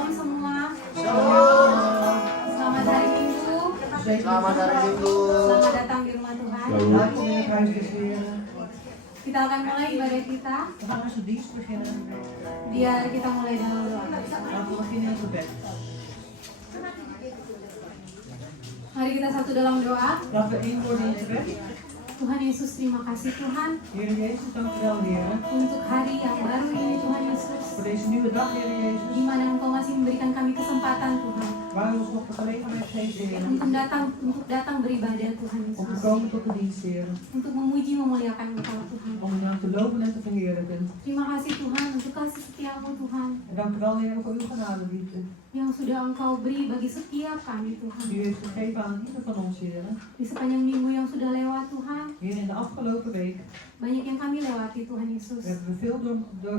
Shalom semua. Shalom. Selamat hari Minggu. Selamat hari Minggu. Selamat datang di rumah Tuhan. Welkom in het huis des Heren. Kita akan mulai ibadah kita. We gaan onze dienst beginnen. Biar kita mulai dengan doa. Laten we beginnen met gebed. Mari kita satu dalam doa. Laten we één worden in gebed. Tuhan Yesus, terima kasih Tuhan Heer Jezus, dank u wel, Heer. untuk hari yang baru ini Tuhan Yesus. Voor deze nieuwe dag, Heer Jezus. Di mana Engkau masih memberikan kami kesempatan Tuhan Waar u ons nog de gelegenheid geeft, Heer. untuk datang beribadah Tuhan Om te Yesus. komen tot de dienst, Heer. Untuk memuji memuliakan Engkau Tuhan. Om uw naam te loven en te verheerlijken. Terima kasih Tuhan untuk kasih setiamu Tuhan En dank u wel, Heer, voor uw genadeliefde. yang sudah Engkau beri bagi setiap kami Tuhan. Die u heeft gegeven aan ieder van ons, Heer. Di sepanjang minggu yang sudah lewat Tuhan, Heer, in de afgelopen week banyak yang kami lewati Tuhan Yesus. hebben we veel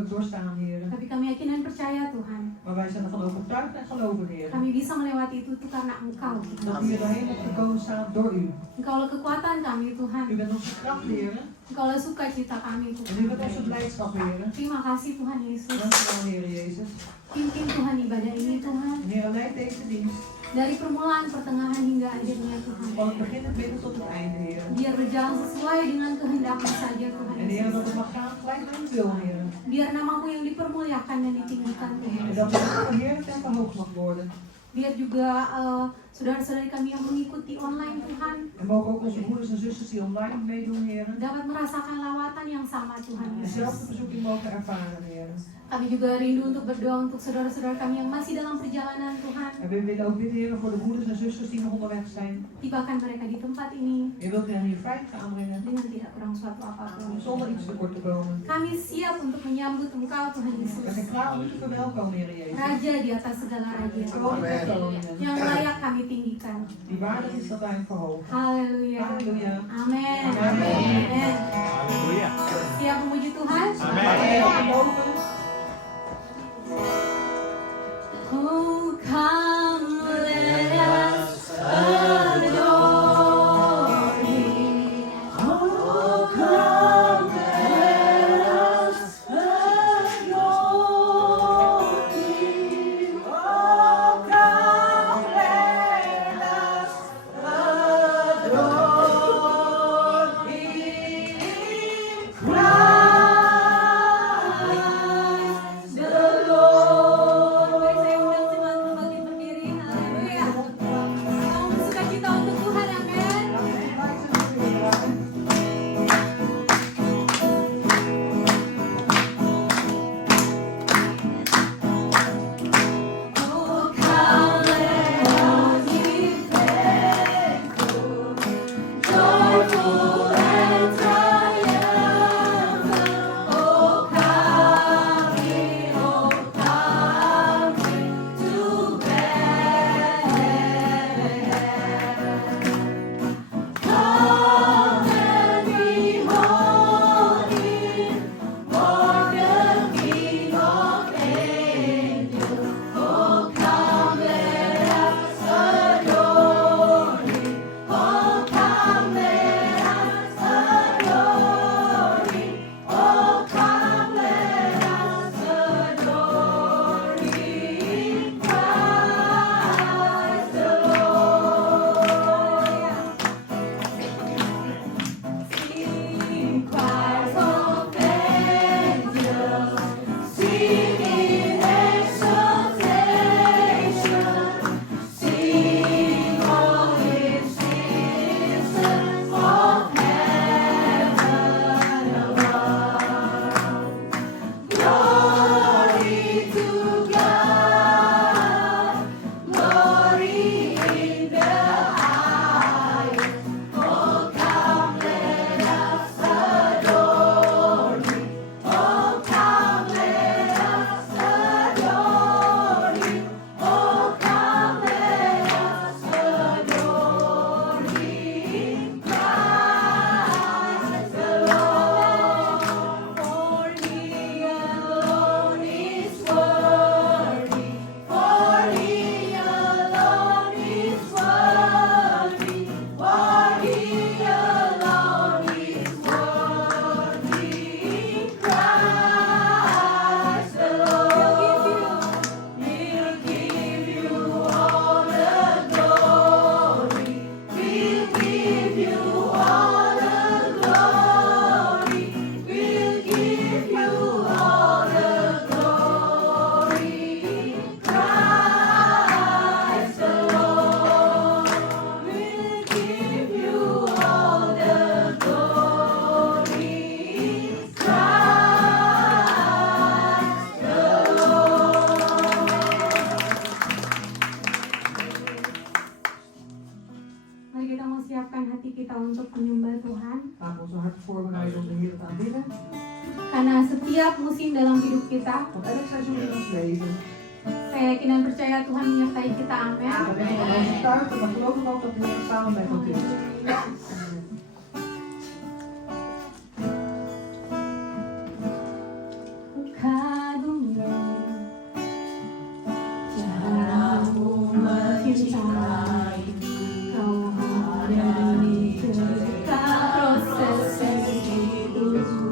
doorstaan, Heer. Tapi kami yakin dan percaya Tuhan, Maar wij zijn ervan overtuigd en geloven, Heer. kami bisa melewati itu karena Engkau. Dat we hier doorheen hebben gekomen staan door u. Engkaulah kekuatan kami Tuhan. U bent onze kracht, Heer. Engkaulah sukacita kami En u Tuhan. bent onze blijdschap, Heer. Terima kasih Tuhan Yesus. Dank u wel, Heer Jezus. Pimpin Tuhan ibadah ini Tuhan. En Heer, leid deze dienst Dari permulaan, pertengahan hingga akhirnya Tuhan. van het begin het midden tot het einde, Heer. Biar berjalan sesuai dengan kehendak-Mu saja Tuhan En Heer, dat Yesus. het mag gaan gelijk naar uw wil, Heer. Biar namamu yang dipermuliakan dan ditinggikan Tuhan En Yesus. dat het verheerlijkt en verhoogd mag worden. Biar juga saudara-saudari kami yang mengikuti online Tuhan En mogen ook onze broeders en zusters die online meedoen, Heer, dapat merasakan lawatan yang sama Tuhan Yesus. dezelfde verzoeking mogen ervaren, Heer. Kami juga rindu untuk berdoa untuk saudara-saudara kami yang masih dalam perjalanan Tuhan. En we willen ook bidden, Heer, voor de broeders en zusters die nog onderweg zijn. Tibakan mereka di tempat ini Je wilt hen hier veilig aanbrengen, dengan tidak kurang suatu apapun. zonder iets tekort te komen. Kami siap untuk menyambut Engkau Tuhan We Yesus, zijn klaar om u te verwelkomen, Heer Jezus. Raja di atas segala raja, Koning der koningen, yang layak kami tinggikan. die waardig is dat wij hem verhogen. Haleluya. Halleluja. Amin. Amin. Amin. Haleluya. Siap memuji Tuhan? Amen. Oh, come, let us adore Him. Oh, come, let us adore Him. Oh, come, let us adore Him. Christ the Lord. Mari saya undang Bijbel de Heer te aanbidden. Karena setiap musim dalam hidup kita, Want elk seizoen in ons leven. saya yakin dan percaya Tuhan menyertai kita. Amin. Daar ben ik van overtuigd, maar geloof ik ook dat de Heer samen met ons is. Kagumi caramu mencintai, kau hadiri cerita proses hidupku.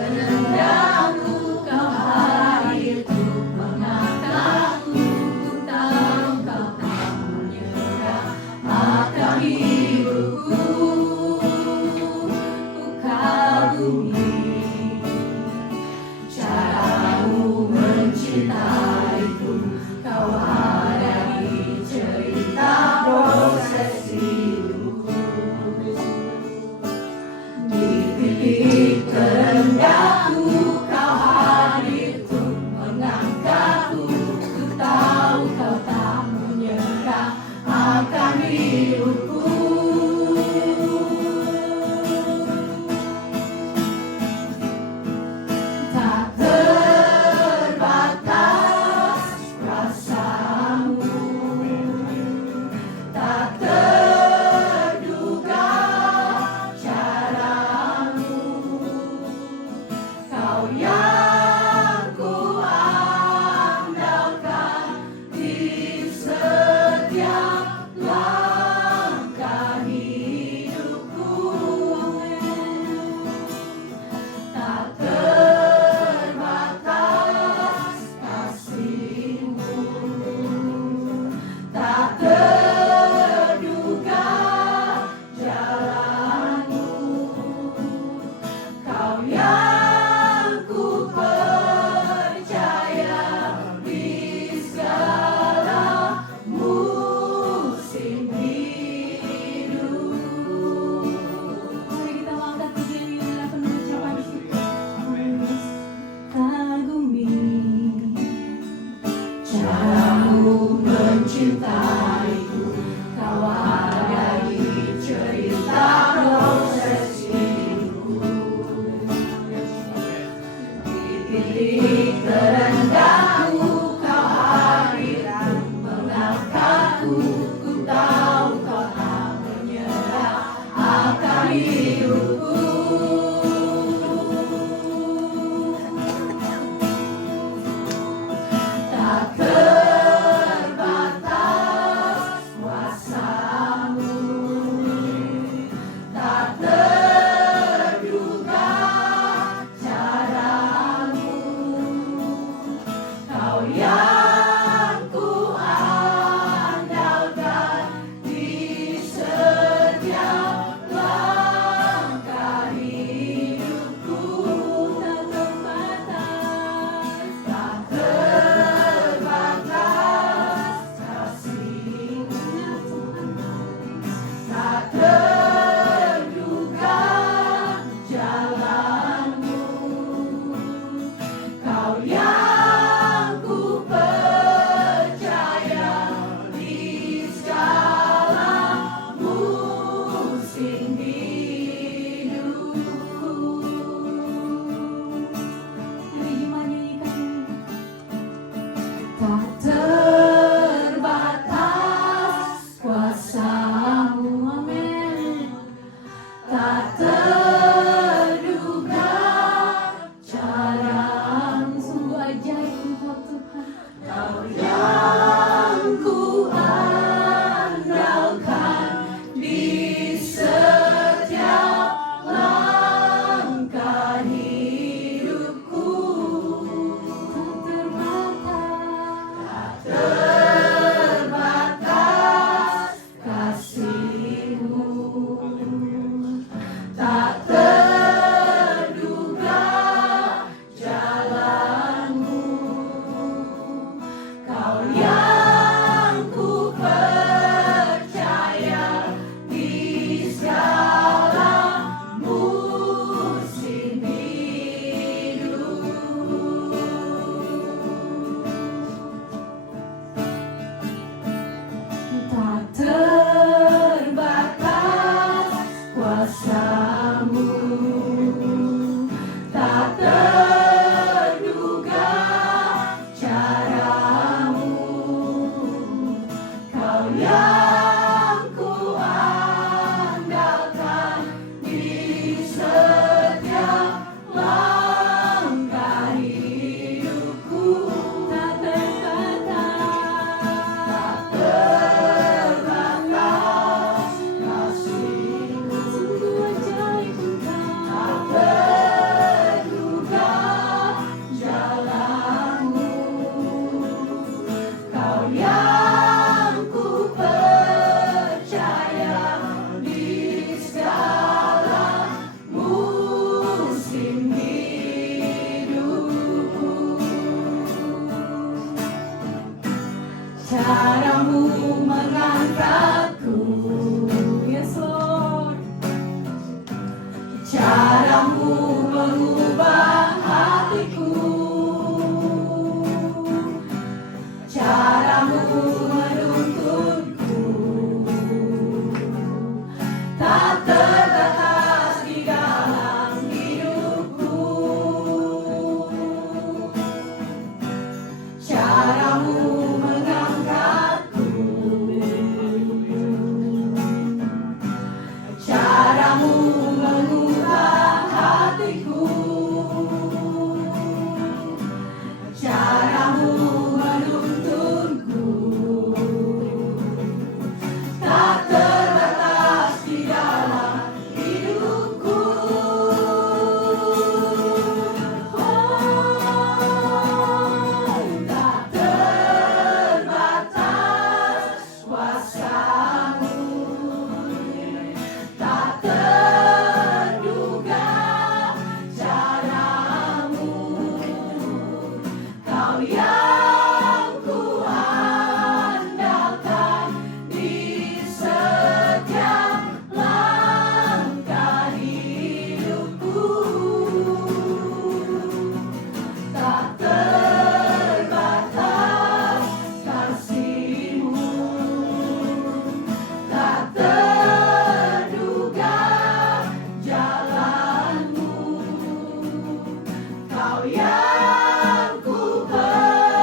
Kehendakmu kau hadir untuk mengangkatku, ku tahu kau tak menyerah akan hidupku. Ku kagumi caramu mencintaiku, kau ada di cerita proses hidupku. Di titik terendahku kau hadir untuk mengangkatku, ku tahu kau tak menyerah akan hidupku. Tak terbatas rasamu, tak terduga caramu, kau yang kuandalkan di setiap langkah hidupku. Tak terbatas kasih-Mu, tak terduga jalan-Mu, kau yang ku percaya di segala musim hidup. Mari kita angkat pujian ini adalah penuh ucapan syukur. Kagumi caramu mencintaiku, kau ada di cerita proses hidupku. Di titik terendahku kau hadir untuk mengangkatku, ku tahu kau tak menyerah akan hidupku. Tak terbatas kuasa-Mu, tak terduga caramu, Caramu mengangkatku, yes Lord. Caramu mengubah hatiku, caramu menuntunku, tak terbatas di dalam hidupku. Caramu mengangkatku, caramu mengubah hatiku, caramu menuntunku, tak terbatas di dalam hidupku. Tak terbatas kuasamu, tak terduga caramu. Kau yang kuandalkan di setiap langkah hidupku. Tak terbatas kasih-Mu, tak terduga jalan-Mu. Kau yang ku percaya.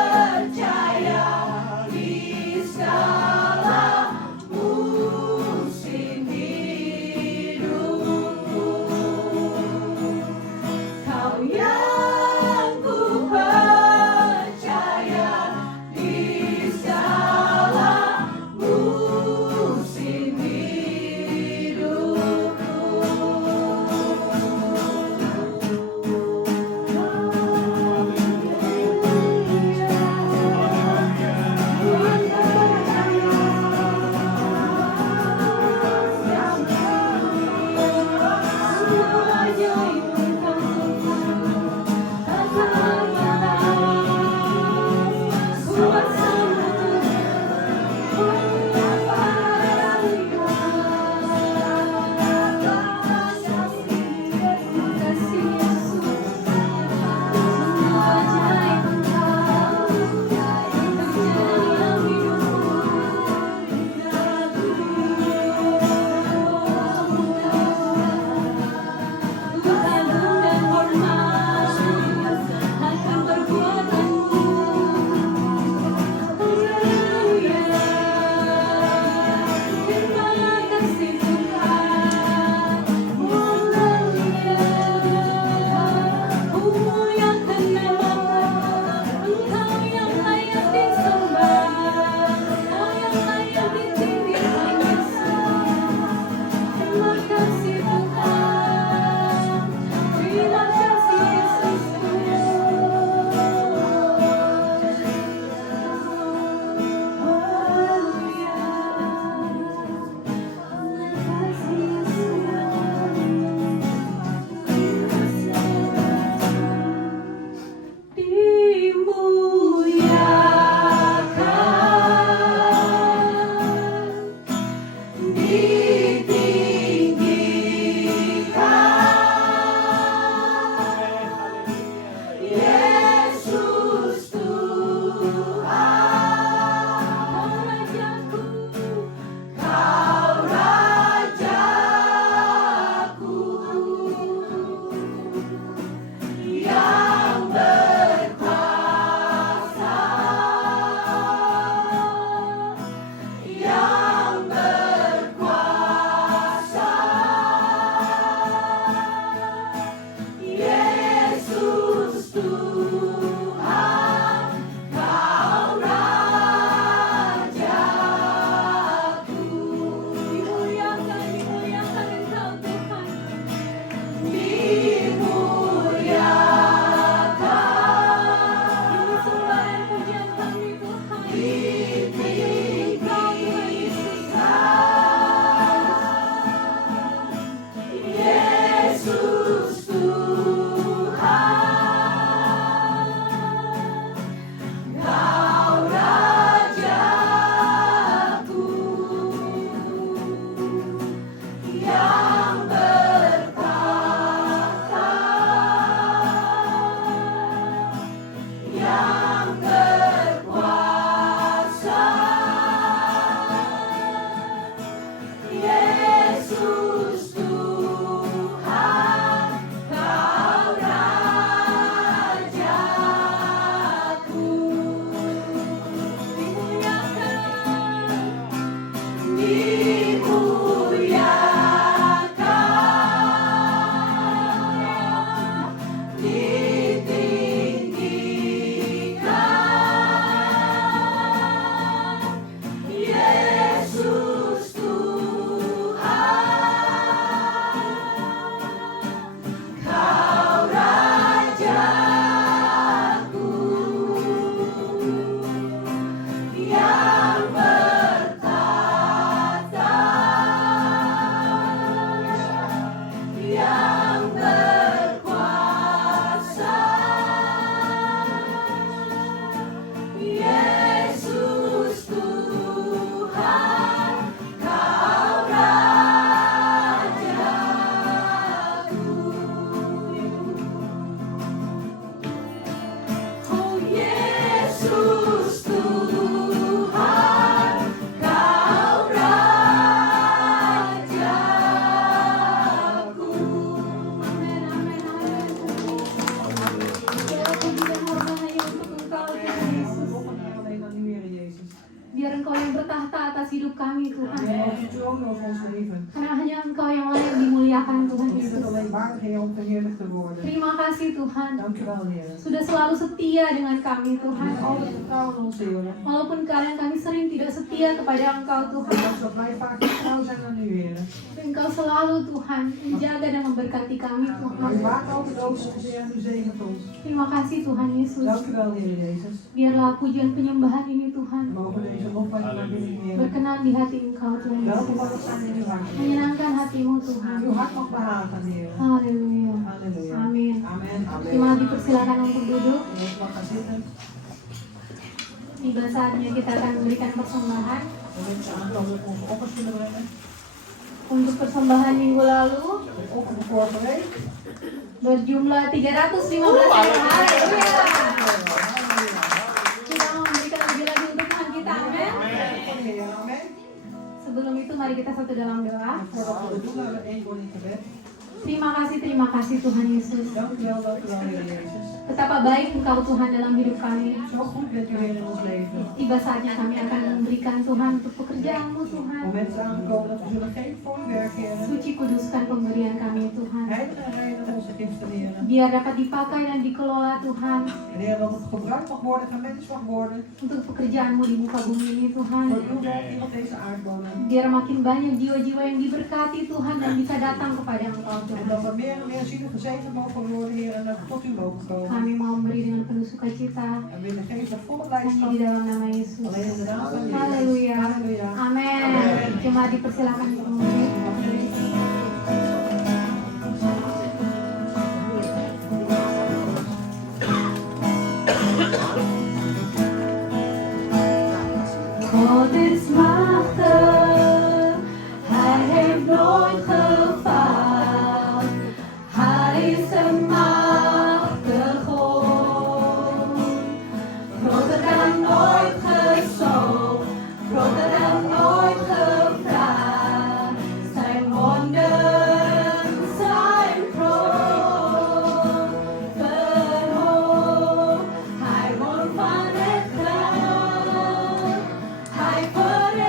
kami Tuhan. En over de troon over ons leven. Karena hanya Engkau yang layak dimuliakan Tuhan Want u Yesus. bent alleen waardig, Heer, om verheerlijkt te worden. Terima kasih Tuhan. Dank u wel, Heer. Sudah selalu setia dengan kami U Tuhan. hebt altijd vertrouwen in ons, Heer. Walaupun kadang kami sering tidak setia kepada Engkau Tuhan. Ondanks dat wij vaak niet trouw zijn aan u, Heer. Engkau selalu Tuhan menjaga dan memberkati kami Maar u Tuhan. waakt altijd over ons, Heer, en u zegent ons. Terima kasih Tuhan Yesus. Dank u wel, Heer Jezus. Biarlah pujian penyembahan ini Tuhan Mogen deze lofprijs naar binnen, Heer. berkenan di hati Engkau Tuhan Welkom Yesus. mag het zijn in uw hart. Menyenangkan hatimu Tuhan. Uw hart mag behagen, Heer. Haleluya. Halleluja. Amin. Amen. Terima dipersilakan untuk duduk. Ons mag gaan zitten. Tiba saatnya kita akan memberikan persembahan. We mensen aankomen dat we onze offers kunnen brengen. Untuk persembahan minggu lalu Het offer van vorige week. berjumlah 315. Haleluya. Kita mau memberikan lebih lagi untuk Tuhan kita. Amin. Heer, amen. Sebelum itu mari kita satu dalam doa. En voordat we dat doen, laten we één woord in gebed. Terima kasih Tuhan Yesus. Dank u wel, Heer Jezus. Betapa baik Engkau Tuhan dalam hidup kami. Zo goed bent u Heer in ons leven. Tiba saatnya kami akan memberikan Tuhan untuk pekerjaanmu Het Tuhan. moment is aangekomen dat we zullen geven voor uw werk, Heer. Suci kuduskan pemberian kami Tuhan. Heilige en reinigen onze giften, Heer. Biar dapat dipakai dan dikelola Tuhan. En Heer, dat het gebruikt mag worden, gemanaged mag worden. Untuk pekerjaanmu di muka bumi ini Tuhan. Voor uw werk hier op deze aardbodem. Biar makin banyak jiwa-jiwa yang diberkati Tuhan dan bisa datang kepada Engkau En Tuhan. dat er meer en meer zielen gezeten mogen worden, Heer, en dat we tot u mogen komen. Kami mau memberi dengan penuh sukacita. En willen geven met volle Hanya blijdschap. di dalam nama Yesus. Alleen in de naam van Jezus. Haleluya. Halleluja. Amin. Cuma dipersilakan untuk memberi. God is machtig, Hij heeft nooit gefaald. Hij is een machtig God. Groter dan ooit gezocht, groter dan ooit gevraagd. Zijn wonderen zijn groot. Verhoogd, Hij wordt van het graf. Hij verredt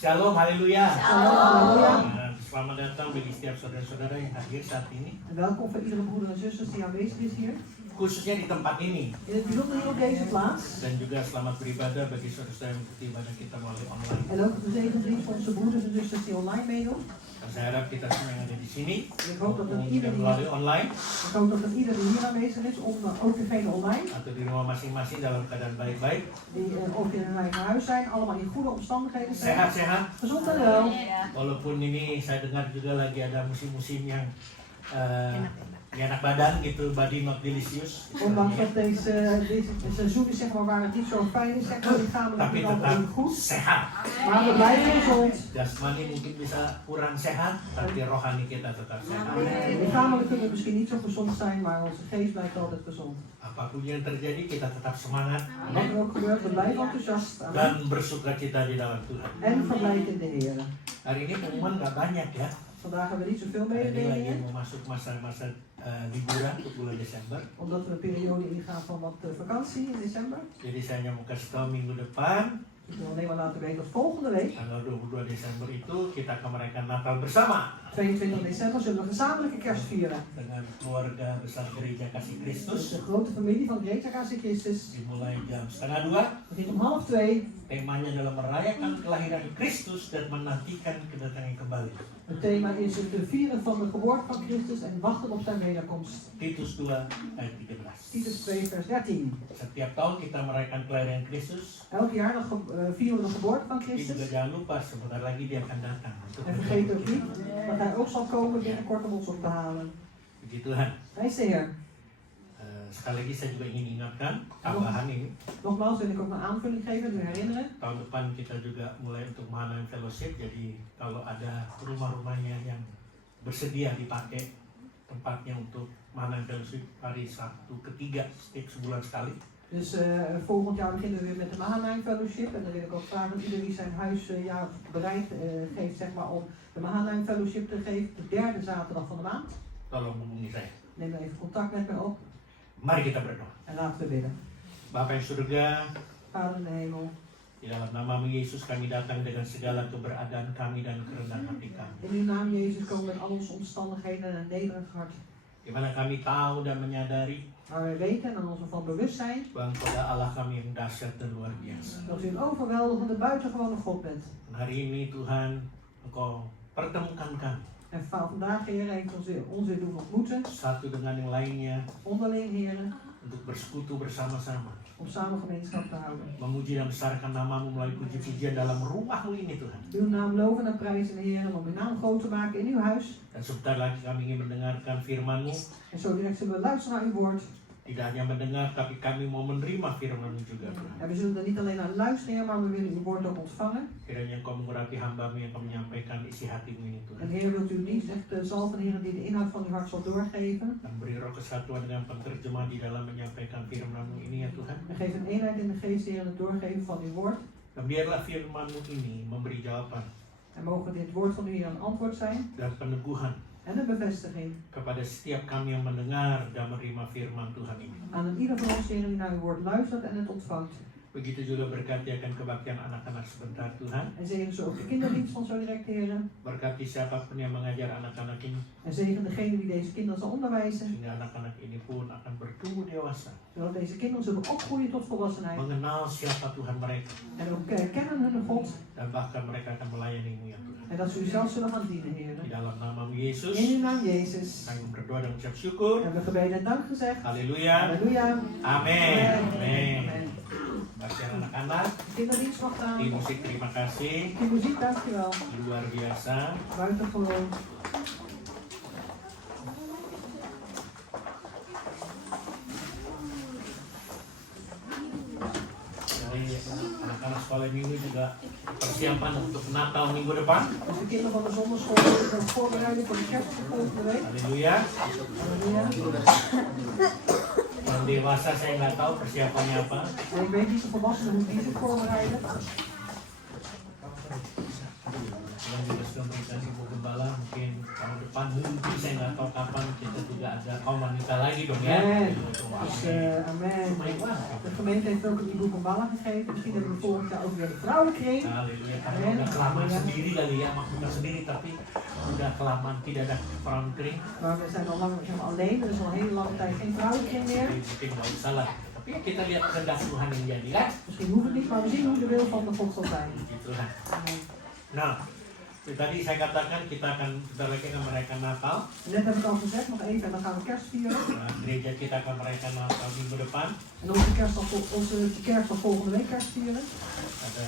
Shalom, haleluya. Shalom, haleluya. Selamat datang bagi setiap saudara-saudara yang hadir saat ini, En welkom voor iedere broeder en zusters die aanwezig is hier. khususnya di tempat ini. In het bijzonder hier op deze plaats. Dan juga selamat beribadah bagi saudara-saudara yang mengikuti ibadah kita melalui online. En ook de zegenbrief voor onze broeders en zusters die online meedoen. Dan saya harap kita semua yang ada di sini, Ik hoop dat maupun het ieder yang die, melalui online ik hoop dat het ieder die hier aanwezig is, ook degene online, atau di rumah masing-masing dalam keadaan baik-baik, die of in hun eigen huis zijn, allemaal in goede omstandigheden zijn. sehat-sehat. Gezond en wel. Walaupun ini saya dengar juga lagi ada musim-musim yang nggak enak badan gitu, body not delicious. Ondanks dat deze seizoen is, zeg maar, waar het niet zo fijn is, zeg maar, lichamelijk Tapi niet tetap altijd goed. sehat. Maar we blijven gezond. Jasmani mungkin bisa kurang sehat, tapi rohani kita tetap sehat. Lichamelijk kunnen we misschien niet zo gezond zijn, maar onze geest blijft altijd gezond. Apapun yang terjadi, kita tetap semangat Wat er ook gebeurt, we blijven enthousiast. Amen. dan bersukacita di dalam Tuhan. En verblijd in de Heer. Hari ini pengumuman nggak banyak ya. Vandaag hebben we niet zoveel Hari ini lagi mededelingen, mau masuk masa-masa liburan untuk bulan Desember. omdat we een periode ingaan van wat vakantie in december. Jadi saya hanya mau kasih tahu minggu depan, Ik wil alleen maar laten weten dat volgende week, tanggal 22 Desember itu kita akan merayakan Natal bersama 22 december, zullen we gezamenlijke kerst vieren. dengan keluarga besar Gereja Kasih Dus Kristus. de grote familie van Gereja Kasih Christus. Dimulai jam 1:30. Het begint om 1:30. Temanya adalah merayakan kelahiran Kristus dan menantikan kedatangan kembali. Het thema is het vieren van de geboorte van Christus en wachten op zijn wederkomst. Titus 2 ayat 13. Titus 2 vers 13. Setiap tahun kita merayakan kelahiran Kristus. Elk jaar dan vieren we de geboorte van Tapi juga Christus. jangan lupa sebentar lagi dia akan datang untuk En vergeet ook niet dat hij ook zal komen binnenkort om ons op te halen. Puji Tuhan. Hij is de Heer. Sekali lagi saya juga ingin ingatkan tambahan ini. Nogmaals wil ik ook een aanvulling geven en u herinneren. Tahun depan kita juga mulai untuk Mahanaim Fellowship. Jadi kalau ada rumah-rumahnya yang bersedia dipakai tempatnya untuk Mahanaim Fellowship hari Sabtu ketiga setiap sebulan sekali. Dus volgend jaar beginnen we weer met de Mahanaim Fellowship. En dan wil ik ook vragen ieder die zijn huis bereid geeft, zeg maar, om de Mahanaim Fellowship te geven. De derde zaterdag van de maand. Tolong hubungi saya. Neem dan even contact met me op. Mari kita berdoa. En laten we bidden. Bapa yang surga, Vader in de hemel. di dalam nama Yesus kami datang dengan segala keberadaan kami dan kerendahan hati kami. In uw naam Jezus komen we met al onze omstandigheden en een nederig hart. Di mana kami tahu dan menyadari Maar wij weten en ons ervan bewust zijn bahwa Engkau adalah Allah kami yang dahsyat dan luar biasa. dat u een overweldigende, buitengewone God bent. Dan hari ini Tuhan, Engkau pertemukan kami En vandaag, Heer, heeft ons weer doen ontmoeten. satu dengan yang lainnya Onderling, Heer, untuk bersekutu bersama-sama, om samen gemeenschap te houden. memuji dan besarkan namamu melalui puji-pujian dalam rumahmu ini Tuhan. Uw naam loven en prijzen, Heer, om uw naam groot te maken in uw huis. Dan sebentar lagi kami ingin mendengarkan firman-Mu. En zo direct zullen we luisteren naar uw woord. Tidak hanya mendengar, tapi kami mau menerima firman-Mu juga Tuhan. En we zullen er niet alleen naar luisteren, Heer, maar we willen uw woord ook ontvangen. Kiranya Engkau mengurapi hamba-Mu yang akan menyampaikan isi hatimu ini En Tuhan. Heer, wilt u niet echt zalven, Heer, die de inhoud van uw hart zal doorgeven. Dan beri roh kesatuan dengan penterjemah di dalam menyampaikan firman-Mu ini ya Tuhan. En geef een eenheid in de geest, Heer, in het doorgeven van uw woord. Dan biarlah firman-Mu ini memberi jawaban En mogen dit woord van u hier een antwoord zijn dan peneguhan en een bevestiging kepada setiap kami yang mendengar dan menerima firman Tuhan ini. aan ieder van ons, Heer, die naar uw woord luistert en het ontvangt. Begitu juga berkati akan kebaktian anak-anak sebentar Tuhan. En zegen ze ook de kinderdienst van zo direct, Heer. Berkati siapapun yang mengajar anak-anak ini, En zegen degene die deze kinderen zal onderwijzen. sehingga anak-anak ini pun akan bertumbuh dewasa, Zodat deze kinderen zullen opgroeien tot volwassenheid. mengenal siapa Tuhan mereka, En ook kennen hun God. dan bahkan mereka akan melayani-Mu ya Tuhan. En dat ze u zelf zullen gaan dienen, Heer. Di dalam nama-Mu Yesus, In uw naam, Jezus. kami berdoa dan ucap syukur. We hebben gebeden en dank gezegd. Haleluya. Halleluja. Amin. Amen. Amin. Bacaan anak-anak, Kinderdienst mag di gaan. musik terima kasih, Die muziek, dankjewel. luar biasa. Buitengewoon. Jadi anak-anak sekolah minggu juga persiapan untuk Natal minggu depan. Dus de kinderen van de zonderschool zullen zich voorbereiden voor de kerst van volgende week. Haleluya. Halleluja. Yang dewasa saya nggak tahu persiapannya apa. En ik weet niet de volwassenen hoe die zich voorbereiden. Yang juga sudah memberikan ibu gembala mungkin tahun depan mungkin saya nggak tahu kapan kita juga ada kaum wanita lagi dong ya. Amen. Itu amen. Lumayan. De gemeente heeft ook een e-book Mbala gegeven. Misschien hebben we volgend jaar ook weer de vrouwenkring. Haleluya, karena udah kelamaan sendiri kali ya, bukan sendiri tapi udah kelamaan tidak ada vrouwenkring. Maar we zijn al lang alleen, er is al een hele lange tijd geen vrouwenkring meer. Jadi mungkin nggak usah lah. Tapi ya kita lihat kehendak Tuhan yang jadi kan. Misschien hoeft het niet, maar we zien hoe de wil van de God zal zijn. Begitulah. Nah, tadi saya katakan kita lagi akan merayakan Natal. Net heb ik al gezegd, nog even, en dan gaan we kerst vieren. Nah, gereja kita akan merayakan Natal minggu depan. En onze kerk zal volgende week kerst vieren. Ada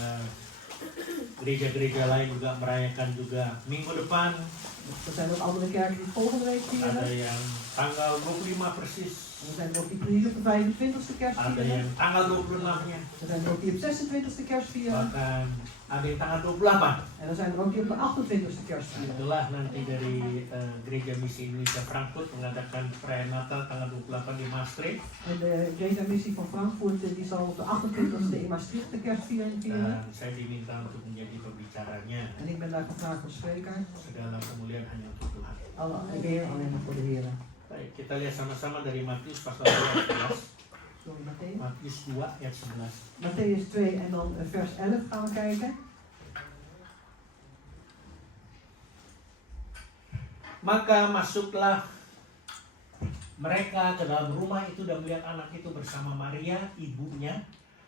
gereja-gereja lain juga merayakan juga minggu depan. Er zijn ook andere kerken die volgende week vieren. Ada yang tanggal 25 persis. Er zijn er ook die precies op de 25e kerst Ada vieren. yang tanggal 26-nya. Er zijn er ook die op 26e kerst vieren. Bahkan ada yang tanggal 28. En er zijn er ook die op de 28e kerst vieren. Itulah nanti dari Gereja Misi Indonesia Frankfurt mengadakan perayaan Natal tanggal 28 di Maastricht. En de Gereja Missie van Frankfurt die zal op de 28e in Maastricht de kerstviering vieren. Dan saya diminta untuk menjadi pembicaranya. En ik ben daar gevraagd als spreker. Segala kemuliaan hanya untuk Tuhan. Alle eer alleen maar voor de Heer. Baik, kita lihat sama-sama dari Matius pasal 2 ayat 11. Sorry, Matthäus. Matius 2 ayat 11. Matthäus 2 en dan vers 11 gaan we kijken. Maka masuklah mereka ke dalam rumah itu dan melihat anak itu bersama Maria, ibunya,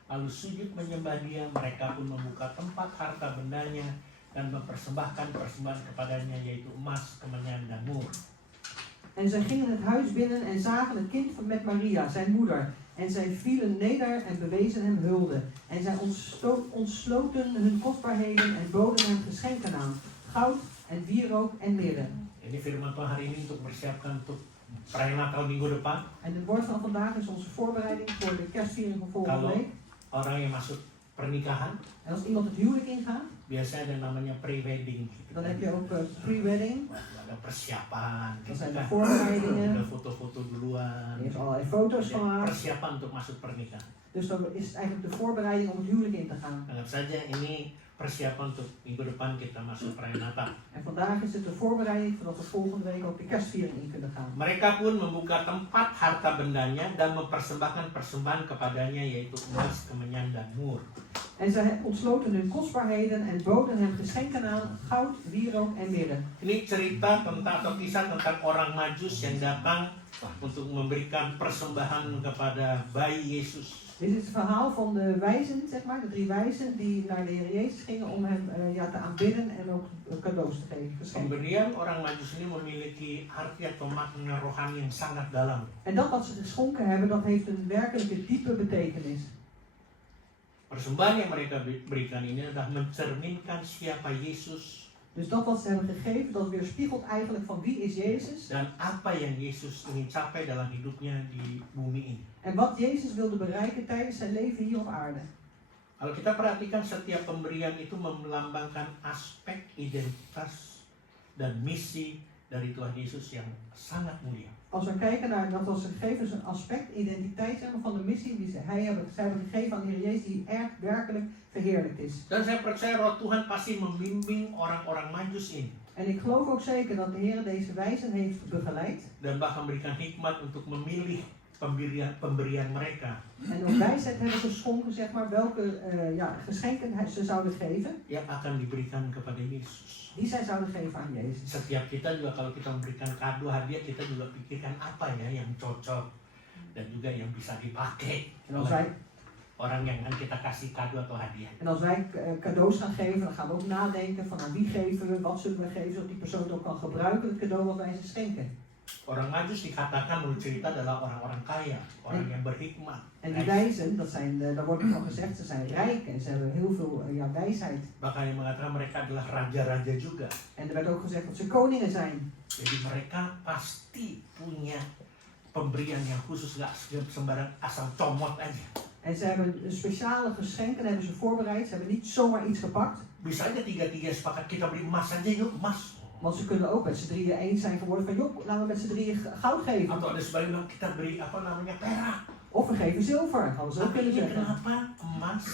lalu sujud menyembah dia. Mereka pun membuka tempat harta bendanya dan mempersembahkan persembahan kepadanya, yaitu emas, kemenyan, dan mur. En zij gingen het huis binnen en zagen het kind met Maria, zijn moeder. En zij vielen neder en bewezen hem hulde. En zij ontsloten hun kostbaarheden en boden hem geschenken aan. Goud en wierook en mirre. Ini firman Tuhan hari ini untuk persiapkan untuk perayaan Natal minggu depan. En het woord van vandaag is onze voorbereiding voor de kerstviering van volgende Kalau week. orang yang masuk pernikahan, En als iemand het huwelijk ingaat, biasanya ada namanya pre-wedding. dan heb je ook pre-wedding. Ada persiapan, Dat zijn gitu de kan. voorbereidingen. Ada foto-foto duluan. Er is allerlei foto's Ada gemaakt. persiapan untuk masuk pernikahan. Dus dan is het eigenlijk de voorbereiding om het huwelijk in te gaan. Anggap saja ini persiapan untuk minggu depan kita masuk perayaan Natal. En vandaag is het de voorbereiding zodat we volgende week ook de kerstviering in kunnen gaan. Mereka pun membuka tempat harta bendanya dan mempersembahkan persembahan kepadanya, yaitu emas, kemenyan, dan mur. En zij ontsloten hun kostbaarheden en boden hem geschenken aan, goud, wierook en mirre. Ini cerita tentang atau kisah tentang orang Majus yang datang untuk memberikan persembahan kepada bayi Yesus. Dit is het verhaal van de wijzen, zeg maar, de 3 wijzen die naar de Heer Jezus gingen om hem te aanbidden en ook cadeaus te geven, geschenken. Pemberian orang Majus ini memiliki arti atau makna rohani yang sangat dalam. En dat wat ze geschonken hebben, dat heeft een werkelijke diepe betekenis. Persembahan yang mereka berikan ini adalah mencerminkan siapa Yesus Dus dat wat ze hebben gegeven, dat weerspiegelt eigenlijk van wie is Jezus dan apa yang Yesus ingin capai dalam hidupnya di bumi ini. en wat Jezus wilde bereiken tijdens zijn leven hier op aarde. Kalau kita perhatikan, setiap pemberian itu melambangkan aspek identitas dan misi dari Tuhan Yesus yang sangat mulia. Als we kijken naar dat wat ze gegeven is een aspect, identiteit zeg maar, van de missie die zij hebben gegeven aan de Heer Jezus die erg werkelijk verheerlijkt is. Dan saya percaya roh Tuhan pasti membimbing orang-orang Majus ini. En ik geloof ook zeker dat de Heer deze wijzen heeft begeleid. Dan bahkan memberikan hikmat untuk memilih pemberian mereka. En ook wijsheid hebben geschonken, zeg maar, welke geschenken ze zouden geven. Yang akan diberikan kepada Yesus. Die zij zouden geven aan Jezus. Setiap kita juga kalau kita memberikan kado hadiah, kita juga pikirkan apa ya yang cocok dan juga yang bisa dipakai oleh orang yang akan kita kasih kado atau hadiah. En als wij cadeaus gaan geven, dan gaan we ook nadenken van aan wie geven we, wat zullen we geven, zodat die persoon het ook kan gebruiken, het cadeau wat wij ze schenken. Orang Majus dikatakan menurut cerita adalah orang-orang kaya, orang yang berhikmat. En die wijzen, daar wordt van gezegd, ze zijn rijk en ze hebben heel veel wijsheid. Bahkan yang mengatakan mereka adalah raja-raja juga. En er werd ook gezegd dat ze koningen zijn. Jadi mereka pasti punya pemberian yang khusus, gak sembarang asal comot aja. En ze hebben speciale geschenken, hebben ze voorbereid. Ze hebben niet zomaar iets gepakt. Bisa aja tiga-tiga sepakat kita beli emas aja yuk, emas. Want ze kunnen ook met z'n drieën eens zijn geworden van joh, laten we met z'n drieën goud geven. Atau ada sebaliknya kita beri apa namanya perak. Of we geven zilver, hadden ze ook Tapi kunnen ini zeggen. kenapa emas,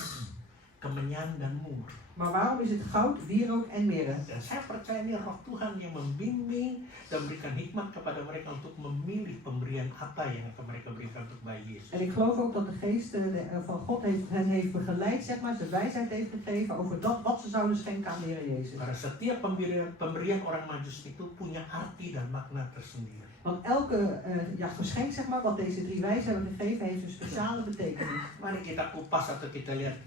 kemenyan dan mur. Maar waarom is het goud, wierook en mirre? Dan saya percaya ini roh Tuhan yang membimbing dan berikan hikmat kepada mereka untuk memilih pemberian apa yang akan mereka berikan untuk bayi Yesus. En ik geloof ook dat de geest van God hen heeft begeleid, zeg maar, de wijsheid heeft gegeven over dat wat ze zouden schenken aan de Heer Jezus. Karena setiap pemberian orang Majus itu punya arti dan makna tersendiri. Want elke geschenk, zeg maar, wat deze 3 wijzen hebben gegeven, heeft een speciale betekenis. Mari kita kupas atau kita lihat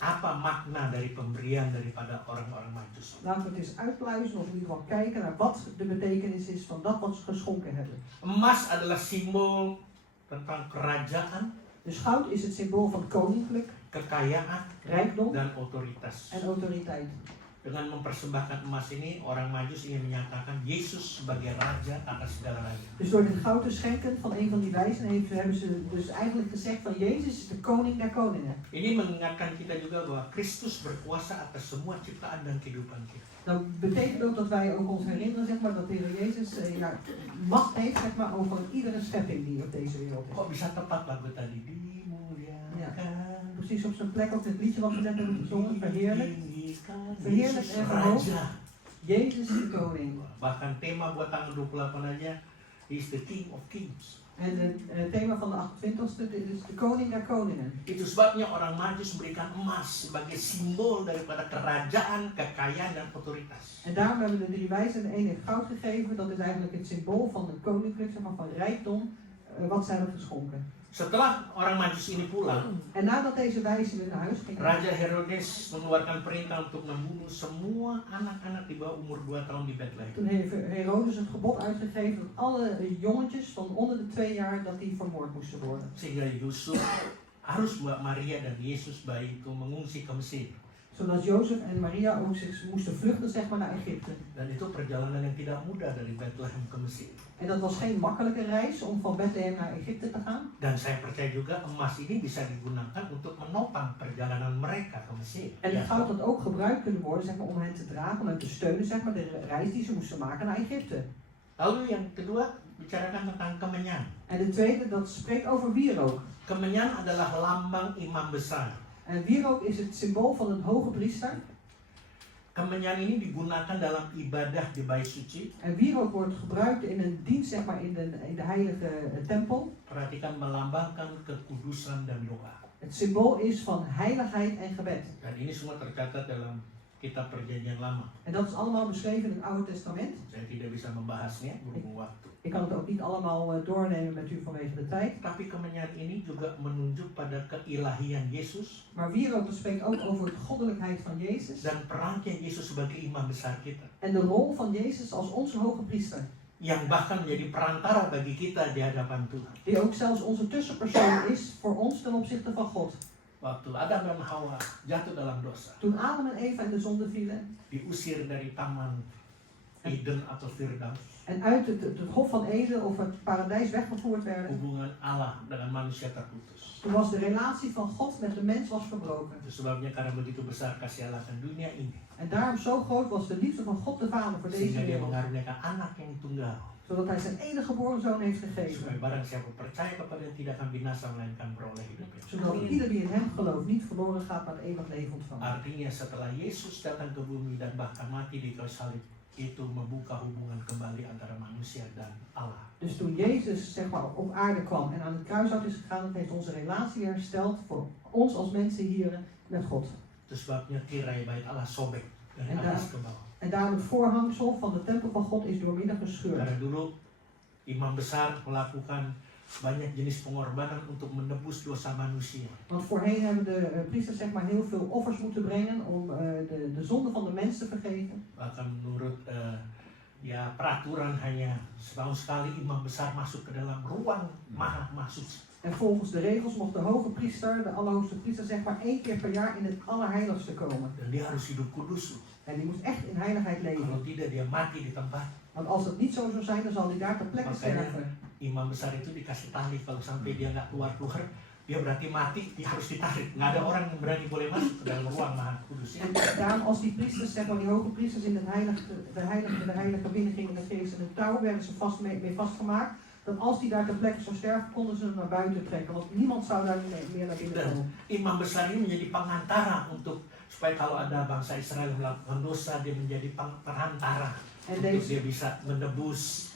apa makna dari pemberian daripada orang-orang Majus. Laten we het eens uitpluizen of in ieder geval kijken naar wat de betekenis is van dat wat ze geschonken hebben. Emas adalah simbol tentang kerajaan, Dus goud is het symbool van koninklijk, kekayaan, rijkdom dan otoritas. en autoriteit. Dengan mempersembahkan emas ini, orang Majus ingin menyatakan Yesus sebagai raja atas segala raja. Dus door dit goud te schenken van een van die wijzen hebben ze dus eigenlijk gezegd van Jezus is de koning der koningen. Ini mengingatkan kita juga bahwa Kristus berkuasa atas semua ciptaan dan kehidupan kita. Dat betekent ook dat wij ook ons herinneren, zeg maar, dat de Heer Jezus macht heeft, zeg maar, over iedere schepping die op deze wereld is. Kok bisa tepat lagu tadi? Dimuliakan. Precies op zijn plek, ook het liedje wat we net hebben gezongen, verheerlijk. Verheerlijk en verhoogd. Jezus is de koning. Bahkan tema buat tanggal 28 aja, He is the King of Kings. En het thema van de 28e is de koning der koningen. Itu sebabnya orang Majus memberikan emas sebagai simbol daripada kerajaan, kekayaan, dan otoritas. En daarom hebben de 3 wijzen de een heeft goud gegeven, dat is eigenlijk het symbool van de koninklijk, zeg maar, van rijkdom, wat zij hebben geschonken. Setelah orang Majus ini pulang, En nadat deze wijzen weer naar huis gingen, Raja Herodes mengeluarkan perintah untuk membunuh semua anak-anak di bawah umur 2 tahun di Bethlehem. toen heeft Herodes het gebod uitgegeven dat alle jongetjes van onder de 2 jaar dat die vermoord moesten worden. Sehingga Yusuf harus membawa Maria dan Yesus bayi itu mengungsi ke Mesir. Zodat Jozef en Maria ook zich moesten vluchten, zeg maar, naar Egypte. Dan itu perjalanan yang tidak mudah dari Bethlehem ke Mesir. En dat was geen makkelijke reis om van Bethlehem naar Egypte te gaan. Dan saya percaya juga emas ini bisa digunakan untuk menopang perjalanan mereka ke Mesir. En het goud had ook gebruikt kunnen worden, zeg maar, om hen te dragen, om hen te steunen, zeg maar, de reis die ze moesten maken naar Egypte. Lalu yang kedua bicarakan tentang kemenyan. En de tweede, dat spreekt over wierook. Kemenyan adalah lambang imam besar. En wierook is het symbool van een hoge priester. Kemenyan ini digunakan dalam ibadah di Bait Suci. En wierook wordt gebruikt in een dienst, zeg maar, in de heilige tempel. Perhatikan, melambangkan kekudusan dan doa. Het symbool is van heiligheid en gebed. Dan ini semua tercatat dalam kitab Perjanjian Lama. En dat is allemaal beschreven in het Oude Testament. Saya tidak bisa membahasnya berhubung waktu. Ik kan het ook niet allemaal doornemen met u vanwege de tijd. Tapi kemenyan ini juga menunjuk pada keilahian Yesus Maar wierook spreekt ook over de goddelijkheid van Jezus. dan perannya Yesus sebagai imam besar kita. En de rol van Jezus als onze hoge priester. Yang bahkan menjadi perantara bagi kita di hadapan Tuhan. Die ook zelfs onze tussenpersoon is voor ons ten opzichte van God. Waktu Adam dan Hawa jatuh dalam dosa, Toen Adam en Eva in de zonde vielen. diusir dari taman Eden atau Firdaus, En uit het hof van Eden of het paradijs weggevoerd werden. hubungan Allah dengan manusia terputus. Toen was de relatie van God met de mens was verbroken. Itu sebabnya karena begitu besar kasih Allah akan dunia ini, En daarom zo groot was de liefde van God de Vader voor deze sehingga Dia wereld. mengaruniakan anak yang tunggal, Zodat hij zijn enige geboren zoon heeft supaya gegeven. barang siapa percaya kepada Dia tidak akan binasa melainkan beroleh hidup yang Zodat kekal. ieder die in hem gelooft niet verloren gaat, maar het eeuwig leven ontvangt. Artinya setelah Yesus datang ke bumi dan bahkan mati di kayu salib, itu membuka hubungan kembali antara manusia dan Allah. Dus toen Jezus, zeg maar, op aarde kwam en aan het kruishout is gegaan, dat heeft onze relatie hersteld voor ons als mensen hier met God. Itu sebabnya tirai bait Allah sobek dari En atas ke bawah. En daarom het voorhangsel van de tempel van God is doormidden gescheurd. Karena dulu imam besar melakukan banyak jenis pengorbanan untuk menebus dosa manusia. Want voorheen hebben de priesters, zeg maar, heel veel offers moeten brengen om de zonde van de mens te vergeven. Bahkan menurut peraturan hanya setahun sekali imam besar masuk ke dalam ruang maha suci. En volgens de regels mocht de hoge priester, de allerhoogste priester, zeg maar 1 keer per jaar in het allerheiligste komen. Dan dia harus hidup kudus. En die moest echt in heiligheid leven. Kalau tidak dia mati di tempat. Want als dat niet zo zou zijn, dan zal hij daar ter plekke sterven. Imam besar itu dikasih tali, kalau sampai dia nggak keluar, dia berarti mati, dia harus ditarik. Nggak ada orang yang berani boleh masuk ke dalam ruang maha kudus. En daarom als die priesters, zeg maar die hoge priesters in de heilige binnen gingen in de geest en het touw werden ze mee vastgemaakt. dat als hij daar ter plekke zou sterven, konden ze hem naar buiten trekken. Want niemand zou daar meer naar binnen komen. Imam besar ini menjadi pengantara untuk supaya kalau ada bangsa Israel yang melakukan dosa, dia menjadi perantara En untuk deze, dia bisa menebus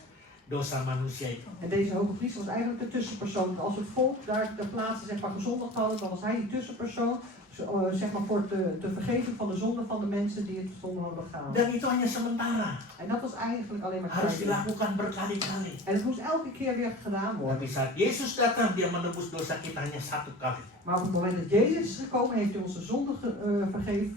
dosa manusia itu. en deze hoge priester was eigenlijk de tussenpersoon. Als het volk daar ter plaatse zeg maar gezondigd hadden, dan was hij die tussenpersoon. Zeg maar voor te vergeven van de zonde van de mensen die het zonde hadden begaan. Dan itu hanya sementara, En dat was eigenlijk alleen maar harus tijdelijk. dilakukan berkali-kali. En het moest elke keer weer gedaan worden. Tapi saat Yesus datang, dia menebus dosa kita hanya satu kali. Maar op het moment dat Jezus is gekomen, heeft hij onze zonde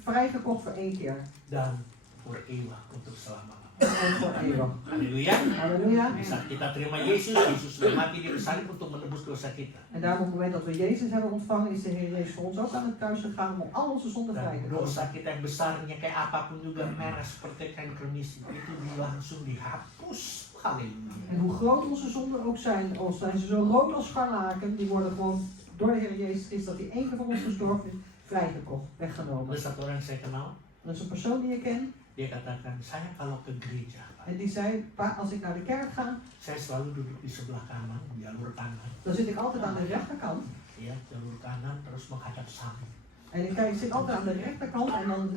vrijgekocht voor 1 keer. Dan voor eeuwig, untuk selama-lamanya. En voor eeuwig. Haleluya. Halleluja. Di saat kita terima Yesus, Yesus sudah mati di salib untuk menebus dosa kita. En daarom op het moment dat we Jezus hebben ontvangen, is de Heer Jezus voor ons ook aan het kruis gegaan om al onze zonden vrij Dan te kopen. dosa kita yang besarnya kayak apapun juga merah seperti kain kermis itu langsung dihapus. Haleluya. En hoe groot onze zonden ook zijn, al zijn ze zo rood als scharlaken, die worden gewoon door de Heer Jezus Christus, dat hij één keer voor ons gestorven is, vrijgekocht, weggenomen. Ada satu orang yang saya kenal, Dat is een persoon die ik ken, dia katakan, saya kalau ke gereja, Pak, en die zei, "Pa, als ik naar de kerk ga, saya selalu duduk di sebelah kanan, jalur kanan. dan zit ik altijd aan de rechterkant. Ya, jalur kanan terus menghadap salib. En ik zit altijd aan de rechterkant en dan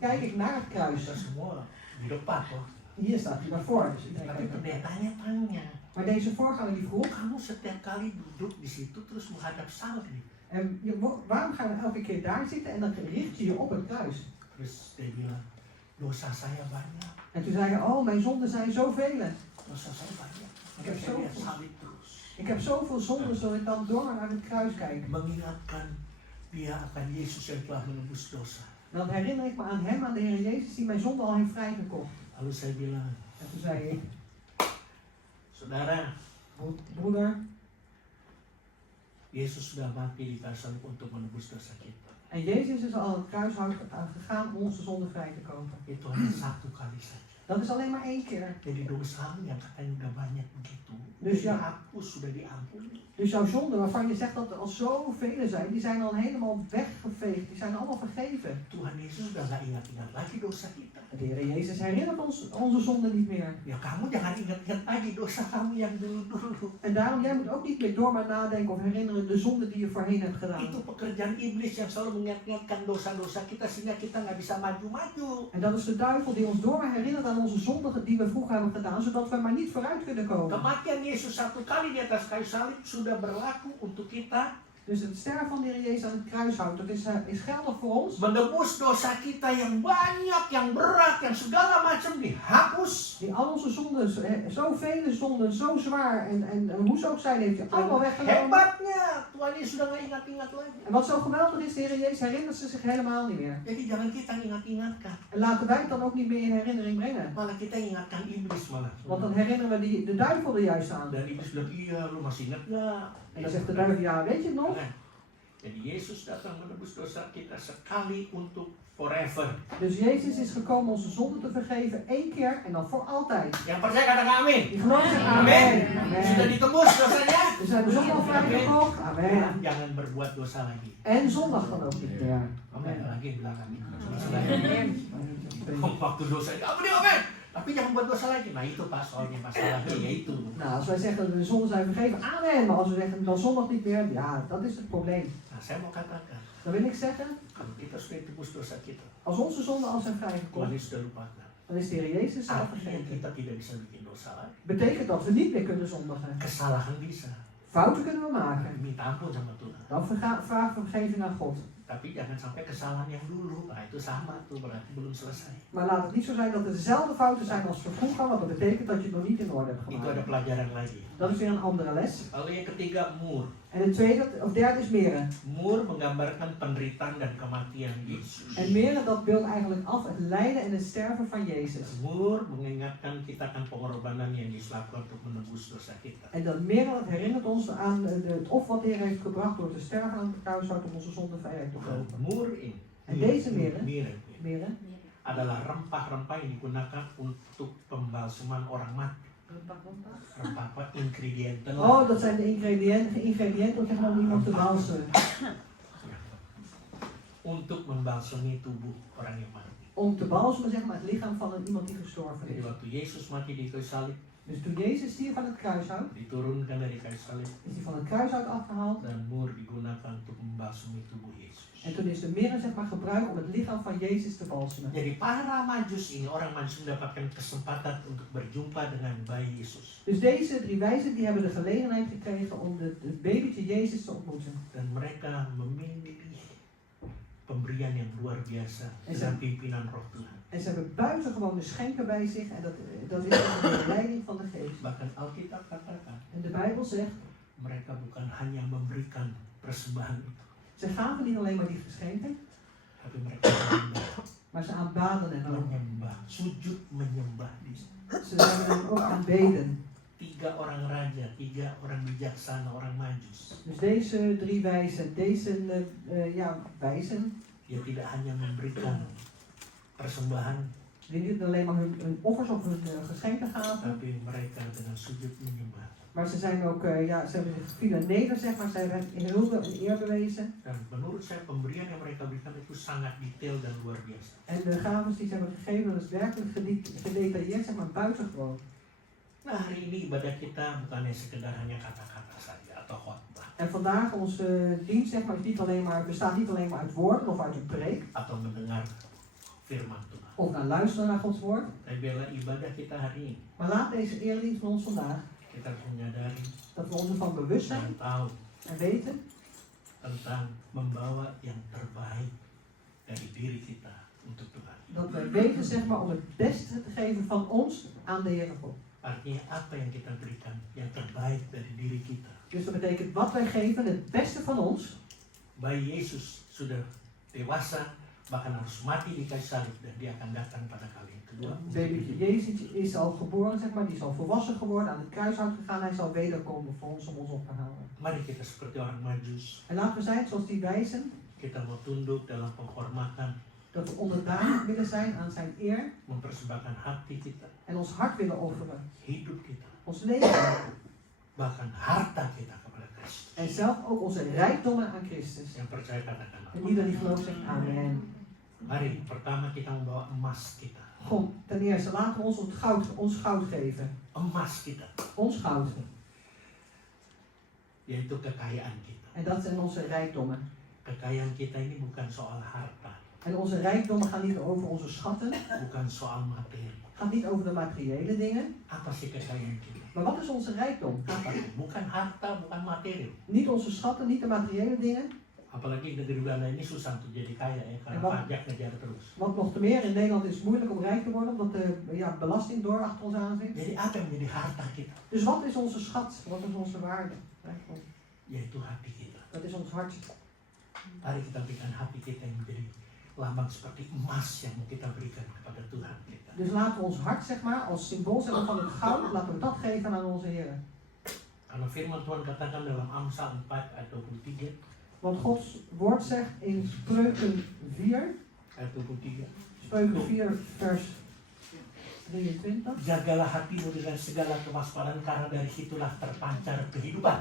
kijk ik naar het kruis. Kita semua di depan toh. Hier staat hij naar voren. Dus ik denk, Tapi pendetanya tanya, maar deze voorganger die vroeg, kamu setiap kali duduk di situ terus menghadap salib. en waarom gaan we elke keer daar zitten en dan richt je je op het kruis? Terus dia bilang, dosa saya banyak, En toen zei hij, oh mijn zonden zijn zoveel. dosa saya banyak. Ik heb Makanya saya lihat zoveel. salib terus. Ik heb zoveel zonden zodat ik dan door naar het kruis kijk. Mengingatkan dia akan Yesus yang telah menebus dosa. Dan herinner ik me aan hem, aan de Heer Jezus die mijn zonde al heeft vrijgekocht. Lalu saya bilang, En toen zei ik, saudara, broeder, Yesus sudah mati di kayu salib untuk menebus dosa kita. en Jezus is al het kruishout gegaan om onze zonde vrij te kopen. Itu hanya satu kali saja. Dat is alleen maar 1 keer. Jadi dosamu yang katanya udah banyak begitu, Dus sudah ja. dihapus, sudah diampuni. Dus jouw zonden waarvan je zegt dat er al zoveel zijn, die zijn al helemaal weggeveegd. Die zijn allemaal vergeven. Tuhan Yesus sudah gak ingat-ingat lagi dosa kita. De Heer Jezus herinnert ons onze zonden niet meer. Ya kamu jangan ingat-ingat lagi dosa kamu yang dulu-dulu. En daarom, jij moet ook niet meer door maar nadenken of herinneren de zonden die je voorheen hebt gedaan. Itu pekerjaan iblis yang selalu mengingat-ingatkan dosa-dosa kita sehingga kita nggak bisa maju-maju. En dat is de duivel die ons door maar herinnert aan onze zonden die we vroeger hebben gedaan, zodat we maar niet vooruit kunnen komen. Kematian Yesus satu kali di atas kayu salib sudah berlaku untuk kita. Dus het sterven van de Heer Jezus aan het kruishout, dat is geldig voor ons. Menebus dosa kita yang banyak, yang berat, yang segala macam dihapus. Die al onze zonden, zoveel zonden, zo zwaar en hoe ze ook zijn, heeft hij allemaal weggenomen. Hebatnya, Tuhan Yesus sudah nggak ingat-ingat lagi. En wat zo geweldig is, de Heer Jezus herinnert ze zich helemaal niet meer. Jadi jangan kita ingat-ingatkan, En laten wij het dan ook niet meer in herinnering brengen. malah kita ingatkan iblis malah. Want dan herinneren we de duivel er juist aan. Dan iblis bilang, iya lu masih ingat nggak? En dan zegt de duivel, ja, weet je het nog? Jadi Yesus datang menebus dosa kita sekali untuk forever. Dus Jezus is gekomen onze zonden te vergeven, 1 keer en dan voor altijd. Yang percaya katakan amin. Die geloof zegt Amin. amen. Sudah Amen. ditebus dosanya. We zijn de zondag vrijgekocht. Amen. Jangan berbuat dosa lagi. En zondag dan ook niet meer. Amin. Lagi bilang amin. Amen. Waktu dosa itu amin, amin. Tapi jangan buat dosa lagi. Nah itu pak soalnya masalahnya yaitu. Nou, als wij zeggen de zonden zijn vergeven, amen. Maar als we zeggen dan zondag niet meer, ja, dat is het probleem. Nah saya mau katakan, Dan wil ik zeggen, kalau kita sudah ditebus dosa kita, als onze zonden al zijn Tuhan vrijgekocht, Yesus sudah lupakan. dan is de Heer Jezus zelf Artinya vergeven. kita tidak bisa bikin dosa lagi. Betekent dat we niet meer kunnen zondigen. Kesalahan bisa. Fouten kunnen we maken. Minta ampun sama Tuhan. Dan vragen we vergeving aan God. Tapi jangan sampai kesalahan yang dulu. Nah itu sama tuh berarti belum selesai. Maar laat het niet zo zijn dat het dezelfde fouten zijn als vroeger, want dat betekent dat je het nog niet in orde hebt Itu ada gemaakt. pelajaran lagi. Dat is weer een andere les. Lalu yang ketiga, mur. En het tweede, of derde is meren. Mur menggambarkan penderitaan dan kematian Yesus. En meren, dat beeldt eigenlijk af het lijden en het sterven van Jezus. Mur mengingatkan kita akan pengorbanan yang Yesus lakukan untuk menebus dosa kita. En dat meren, dat herinnert ons aan het offer wat de Heer heeft gebracht door te sterven aan het kruishout om onze zonde vrij te kopen. Mur ini. En deze meren, Meren adalah rempah-rempah yang digunakan untuk pembalseman orang mati. Rempah apa? Ingrediënten. Oh, dat zijn de ingrediënten zeg maar, om iemand te balsemen. Untuk membalsemi tubuh orang yang mati. Om te balsemen zeg maar, het lichaam van iemand die gestorven Jadi is. waktu Yesus mati di kayu salib, Dus toen Jezus stierf aan het kruishout, diturunkan dari kayu salib is hij van het kruishout afgehaald. dan mur digunakan untuk membasmi tubuh Yesus. En toen is de mirre zeg maar gebruikt om het lichaam van Jezus te balsemen. Jadi para majus ini, orang majus mendapatkan kesempatan untuk berjumpa dengan bayi Yesus. Dus deze 3 wijzen die hebben de gelegenheid gekregen om het babytje Jezus te ontmoeten. Dan mereka memilih pemberian yang luar biasa dengan pimpinan Roh Tuhan. En ze hebben buitengewone schenken bij zich en dat is onder de leiding van de Geest. Bahkan Alkitab katakan, En de Bijbel zegt, mereka bukan hanya memberikan persembahan itu, ze gaven niet alleen maar die geschenken, tapi mereka menyembah, maar ze aanbaden hem ook. menyembah, sujud menyembah. Ze zouden hem ook aanbeden. 3 orang raja, 3 orang bijaksana, orang majus. Dus deze 3 wijzen, deze wijzen, Dia tidak hanya memberikan persembahan, die niet alleen maar hun offers of hun geschenken gaven, tapi mereka dengan sujud menyembah. maar ze zijn ook, ze hebben zich vielen neder, zeg maar, zij hebben hulde en eer bewezen. Dan menurut saya pemberian yang mereka berikan itu sangat detail dan luar biasa. En de gaven die ze hebben gegeven, dat is werkelijk gedetailleerd, zeg maar, buitengewoon. Nah, hari ini ibadah kita bukannya sekedar hanya kata-kata saja atau khotbah En vandaag onze dienst, zeg maar, is niet alleen maar, bestaat niet alleen maar uit woorden of uit een preek, atau mendengar firman Tuhan. of naar luisteren naar Gods woord. Tapi bila ibadah kita hari ini, Maar laat deze eredienst van ons vandaag, kita harus menyadari dat we ons ervan bewust zijn dan tahu en weten tentang membawa yang terbaik dari diri kita untuk Tuhan. dat wij weten, zeg maar, om het beste te geven van ons aan de Heere God. Artinya apa yang kita berikan, yang terbaik dari diri kita. Dus dat betekent wat wij geven, het beste van ons. Bayi Yesus sudah dewasa, bahkan harus mati di kayu salib dan dia akan datang pada kali yang kedua. Babytje Jezus is al geboren, zeg maar, die is al volwassen geworden, aan het kruishout gegaan. Hij zal wederkomen voor ons om ons op te halen. Mari kita seperti orang majus, En laten we zijn zoals die wijzen, kita mau tunduk dalam penghormatan, dat we onderdanig willen zijn aan zijn eer mempersembahkan hati kita, en ons hart willen offeren, hidup kita, ons leven bahkan harta kita kepada Kristus. en zelf ook onze rijkdommen aan Christus. Yang percaya katakan En ieder die gelooft zegt amen. mari, pertama kita membawa emas kita. God, ten eerste laten we ons goud geven. Emas kita, Ons goud. yaitu kekayaan kita. En dat zijn onze rijkdommen. Kekayaan kita ini bukan soal harta, En onze rijkdommen gaan niet over onze schatten, bukan soal materi. gaat niet over de materiële dingen. Apa sih kekayaan kita? Maar wat is onze rijkdom? Apa sih? Bukan harta, bukan materi. Niet onze schatten, niet de materiële dingen. Apalagi negeri Belanda ini susah untuk jadi kaya ya, karena Wat? pajak ngejar terus. Want nog te meer, in Nederland is het moeilijk om rijk te worden, omdat de belasting door achter ons aan zit. Jadi apa yang menjadi harta kita? Dus wat is onze schat? Wat is onze waarde? Rijkdom. Yaitu hati kita. Dat is ons hart. Mari kita berikan hati kita yang menjadi lambang seperti emas yang mau kita berikan kepada Tuhan kita. Dus laten we ons hart, zeg maar, als symbool zetten van het goud, laten we dat geven aan onze Heer. Karena firman Tuhan katakan dalam Amsal 4 ayat 23, Want Gods woord zegt in Spreuken 4, ayat 23, Spreuken 4 vers 23. jagalah hatimu dengan segala kewaspadaan karena dari situlah terpancar kehidupan.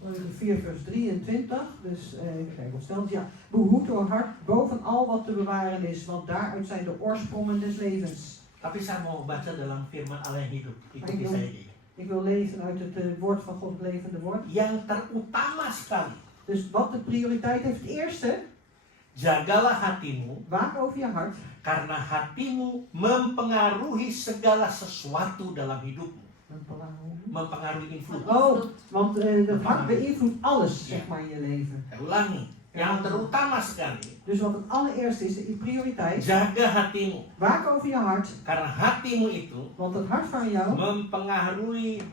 Spreuken 4 vers 23, dus even kijken, wat stelt ja. Behoed uw hart boven al wat te bewaren is, want daaruit zijn de oorsprongen des levens. Tapi saya mau baca dalam firman Allah yang hidup. Ikuti saya ini. Ik wil lezen uit het woord van God, het levende woord. Yang terutama sekali, Dus wat de prioriteit heeft, het eerste, jagalah hatimu waak over je hart. karena hatimu mempengaruhi segala sesuatu dalam hidupmu. Mempengaruhi invloed. Oh, want het hart beïnvloedt alles, zeg maar, in je leven. Saya ulangi, yang terutama sekali, Dus wat het allereerste is, de prioriteit, jaga hatimu waak over je hart. karena hatimu itu Want het hart van jou mempengaruhi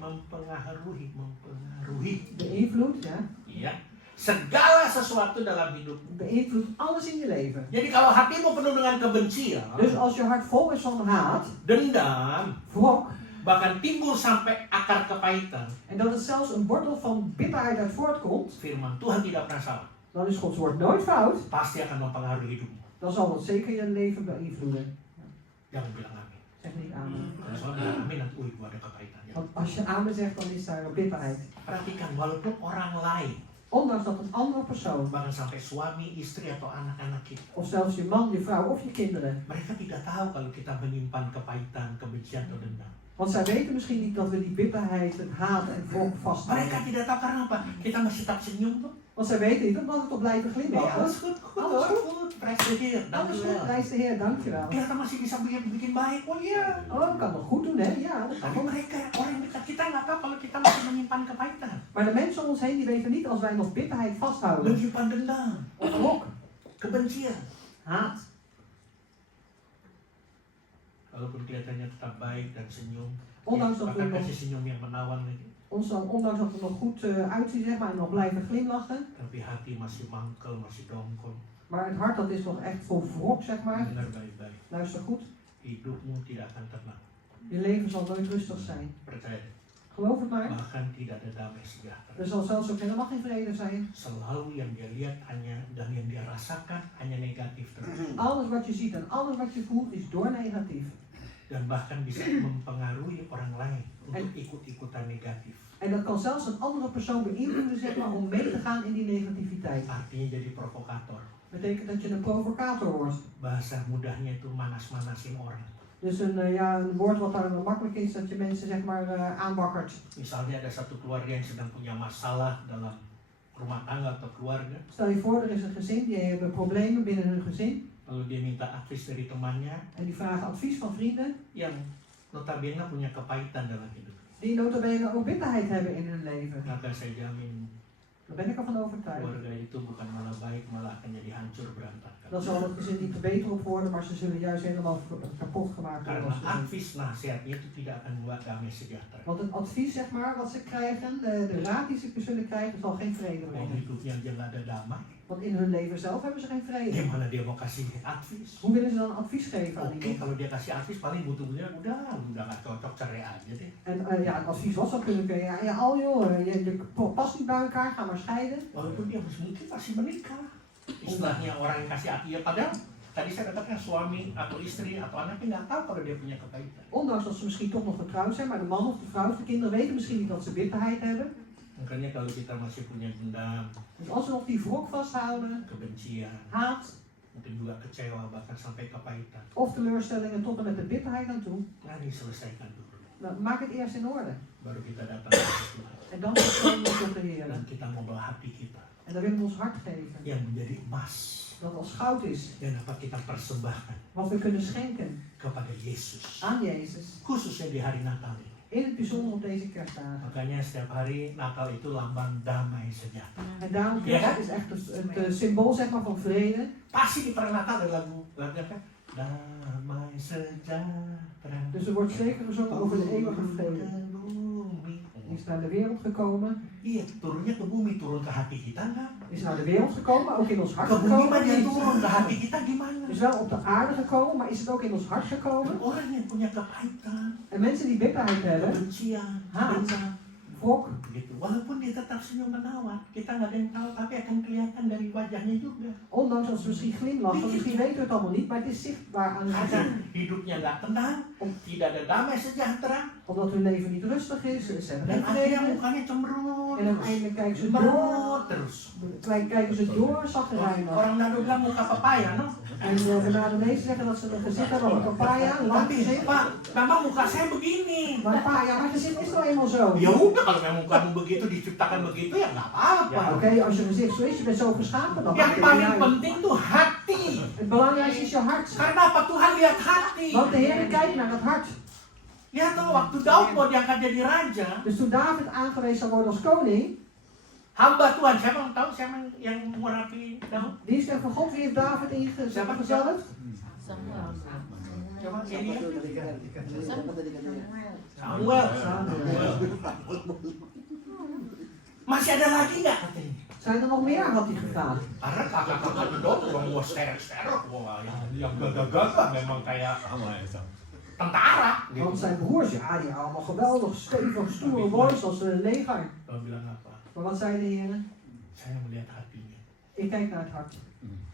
beïnvloedt, ja, ya, segala sesuatu dalam hidup. beïnvloedt alles in je leven. Jadi kalau hatimu penuh dengan kebencian, Dus als je hart vol is van haat, dendam, wrok, bahkan timbul sampai akar kepahitan, en dat het zelfs een wortel van bitterheid uit voortkomt, firman Tuhan tidak pernah salah. dan is Gods woord nooit fout. Pasti akan mempengaruhi hidupmu. Dan zal het zeker je leven beïnvloeden. Jangan bilang amin. Zeg niet amen. Kalau soal bilang amin nanti gua ada kepahitan. Ya. Want als je amen zegt, dan is daar bitterheid. Perhatikan, walaupun orang lain, Ondanks dat een andere persoon, bahkan sampai suami, istri atau anak-anak kita, of zelfs je man, je vrouw of je kinderen, mereka tidak tahu kalau kita menyimpan kepahitan, kebencian atau dendam. Want zij weten misschien niet dat we die bitterheid, het haat en wrok vasthouden. Mereka tidak tahu karena apa? Kita masih tetap senyum tuh. Want zij weten niet omdat we toch blijven Nee, glimlachen. alles goed, goed Alles hoor. goed. Goed, prijs de Heer. Dank Alles u goed, wel. prijs de Heer, dankjewel. Kita masih bisa bikin baik. Oh iya. Oh, ik kan het nog goed doen, hè? Ja, dat kan Tapi ook. mereka, orang yang dekat kita nggak tahu kalau kita masih menyimpan kepahitan. Maar de mensen om ons heen die weten niet als wij nog bitterheid vasthouden. Menyimpan dendam, Of wrok, kebencian. haat. Walaupun kelihatannya tetap baik dan senyum, Ondanks dat we bahkan nog, kasih senyum yang menawan lagi, ondanks dat we nog goed uitzien, zeg maar, en nog blijven glimlachen. tapi hati masih mangkel, masih dongkol. Maar het hart dat is nog echt vol wrok, zeg maar. Dengar baik-baik, Luister goed. hidupmu tidak akan tenang. Je leven zal nooit rustig zijn. Percaya deh. Geloof het maar. Bahkan tidak ada damai sejahtera. Er zal zelfs ook helemaal geen vrede zijn. Selalu yang dia lihat hanya dan yang dia rasakan hanya negatif terus. Alles wat je ziet en alles wat je voelt is door negatief. Dan bahkan bisa mempengaruhi orang lain untuk ikut-ikutan negatif. En dat kan zelfs een andere persoon beïnvloeden, zeg maar, om mee te gaan in die negativiteit. Artinya jadi provokator. Betekent dat je een provocator wordt. Bahasa mudahnya itu manas-manasin orang. Dus een woord wat daar makkelijk is, dat je mensen, zeg maar, aanwakkert. Misalnya ada satu keluarga yang sedang punya masalah dalam rumah tangga atau keluarga, Stel je voor, er is een gezin, die hebben problemen binnen hun gezin. lalu dia minta advies dari temannya En die vragen advies van vrienden, yang notabene punya kepahitan dalam hidup. die nota bene ook bitterheid hebben in hun leven. Maka saya jamin Daar ben ik ervan overtuigd. keluarga itu bukan malah baik, malah akan jadi hancur berantakan. Dan zal het gezin niet er beter op worden, maar ze zullen juist helemaal kapot gemaakt worden. Karena Als gezin. advies nasihatnya itu tidak akan membuat damai sejahtera. Want het advies, zeg maar, wat ze krijgen, de raad die ze zullen krijgen, zal geen vrede Kalau brengen. hidupnya aja nggak ada damai, Want in hun leven zelf hebben ze geen vrede. gimana dia mau kasih advies? Hoe willen ze dan advies geven aan Oke, iemand? kalau dia kasih advies paling butuhnya udah nggak cocok, cerai aja deh. En ja, het advies was dan kunnen ja, ja, al joh, je past niet bij elkaar, ga maar scheiden. Walaupun dia mungkin masih menikah. Istilahnya orang yang kasih advies, ya padahal tadi saya katakan suami atau istri atau anaknya nggak tahu kalau dia punya kepahitan. Ondanks dat ze misschien toch nog getrouwd zijn, maar de man of de vrouw of de kinderen weten misschien niet dat ze bitterheid hebben. Makanya kalau kita masih punya dendam, Dus als we nog die wrok vasthouden, kebencian, haat mungkin juga kecewa, bahkan sampai kepahitan, of teleurstellingen tot en met de bitterheid aan toe, mari selesaikan dulu. dan maak het eerst in orde. Baru kita datang ke Tuhan. En dan komen we tot de Heer. Dan kita membawa hati kita En dan willen we ons hart geven. yang menjadi emas Dat als goud is, yang dapat kita persembahkan wat we kunnen schenken kepada Yesus. aan Jezus. Khususnya di hari Natal ini. In het bijzonder op deze kerstdagen. Makanya setiap hari Natal itu lambang damai sejahtera. En daarom Ja. kerst is echt het symbool, zeg maar, van vrede. Pasti di perang Natal ada lagunya kan? Damai sejahtera. Dus er wordt zeker gezongen over de eeuwige vrede. Ke bumi. Die is naar de wereld gekomen. Iya, turunnya ke bumi, turun ke hati kita nggak? Is naar de wereld gekomen, maar ook in ons hart Ke bumi mah dia gekomen. turun, ke hati kita gimana? Is wel op de aarde gekomen, maar is het ook in ons hart gekomen? Orang yang punya kepahitan, En mensen die bitterheid hebben, kebencian, Haat. dendam, wrok, gitu. Walaupun dia tetap senyum menawan, kita nggak ada yang tahu, tapi akan kelihatan dari wajahnya juga. ondanks dat ze misschien glimlachen, misschien weten we het allemaal niet, maar het is zichtbaar aan hun Karena gezicht. hidupnya nggak tenang, tidak ada damai sejahtera, Omdat hun leven niet rustig is, ze hebben dan geen akhirnya vrede. mukanya cemberut, En uiteindelijk kijken ze door, cemberut terus. kijken ze door, zaggerijnig. Orang Nado bilang muka papaya, no? En de Nadenezen zeggen dat ze een gezicht hebben als een papaya, een lang Tapi gezicht. Pak, memang muka saya begini. Maar ja, mijn gezicht is nou eenmaal zo. Ya udah, kalau memang mukamu begitu, diciptakan begitu ya nggak apa-apa. Ja, oké, als je gezicht zo is, je bent zo geschapen, dan Yang maakt het niet paling uit. penting tuh hati. Het belangrijkste is je hart. Karena apa? Tuhan lihat hati. Want de Heer kijkt naar het hart. Ya tuh, waktu Daud mau diangkat jadi raja, Dus toen David aangewezen zou worden als koning, hamba Tuhan, siapa yang tahu siapa yang merapi Daud? die is van God, wie heeft David ingezalfd? Coba ini ya. Samuel. Samuel. Masih ada lagi nggak katanya? Zijn er nog meer, had hij gevraagd. Karena kakak-kakaknya Daud gua sterek-sterek, gua yang gagah-gagah memang kayak tentara. Want zijn broers, ja, die hadden allemaal geweldig stevig, stoere boys als een leger. Daud bilang apa? Maar wat zei de Heer? Saya melihat hatinya. Ik kijk naar het hart.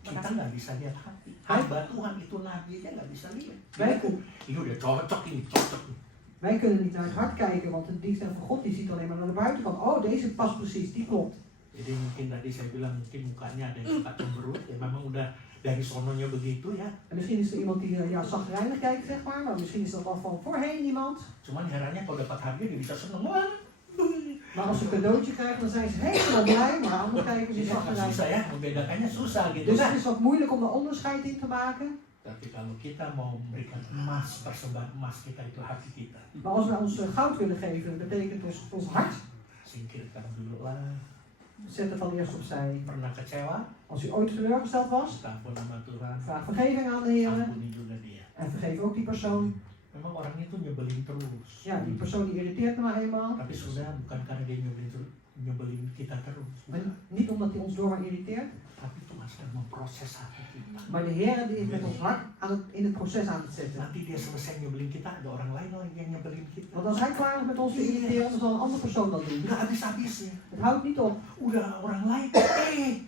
Kita nggak bisa lihat hati. Hamba Tuhan itu nabi aja nggak bisa lihat. Baik. Ini udah cocok ini, cocok. Wij kunnen niet naar het hart kijken, want de dienst van God die ziet alleen maar naar de buitenkant. Oh, deze past precies, die klopt. Jadi mungkin tadi saya bilang mungkin mukanya ada yang suka cemberut, ya memang udah dari sononya begitu ya. En misschien is er iemand die zagrijnig kijkt, zeg maar misschien is dat al van voorheen iemand. Cuman herannya kalau dapat hadiah dia bisa seneng banget. Maar als ze een cadeautje krijgen, dan zijn ze helemaal blij, maar anderen kijken ze Ini agak zagrijnig. susah ya, membedakannya susah gitu Dus kan. het is wat moeilijk om er onderscheid in te maken. Tapi kalau kita mau memberikan emas, persembahan emas kita itu hati kita. Maar als wij ons goud willen geven, dat betekent ons hart. Singkirkan dulu lah. Zet het dan eerst opzij. Pernah kecewa? Als u ooit teleurgesteld was, Minta ampun sama Tuhan. vraag vergeving aan de Heer. Ampuni juga dia. En vergeef ook die persoon. Memang orangnya tuh nyebelin terus. Ja, die persoon die irriteert me maar eenmaal. Tapi sudah bukan karena dia nyebelin kita terus. Maar niet omdat hij ons door maar irriteert. Tapi Tuhan sedang memproses hati kita. Maar de Heer die is met ons hart in het proces aan het zetten. Nanti dia selesai nyebelin kita, ada orang lain lagi yang nyebelin kita. Want als hij klaar is met ons te irriteren, dan zal een andere persoon dat doen. Nggak habis-habisnya. Het houdt niet op. Udah orang lain,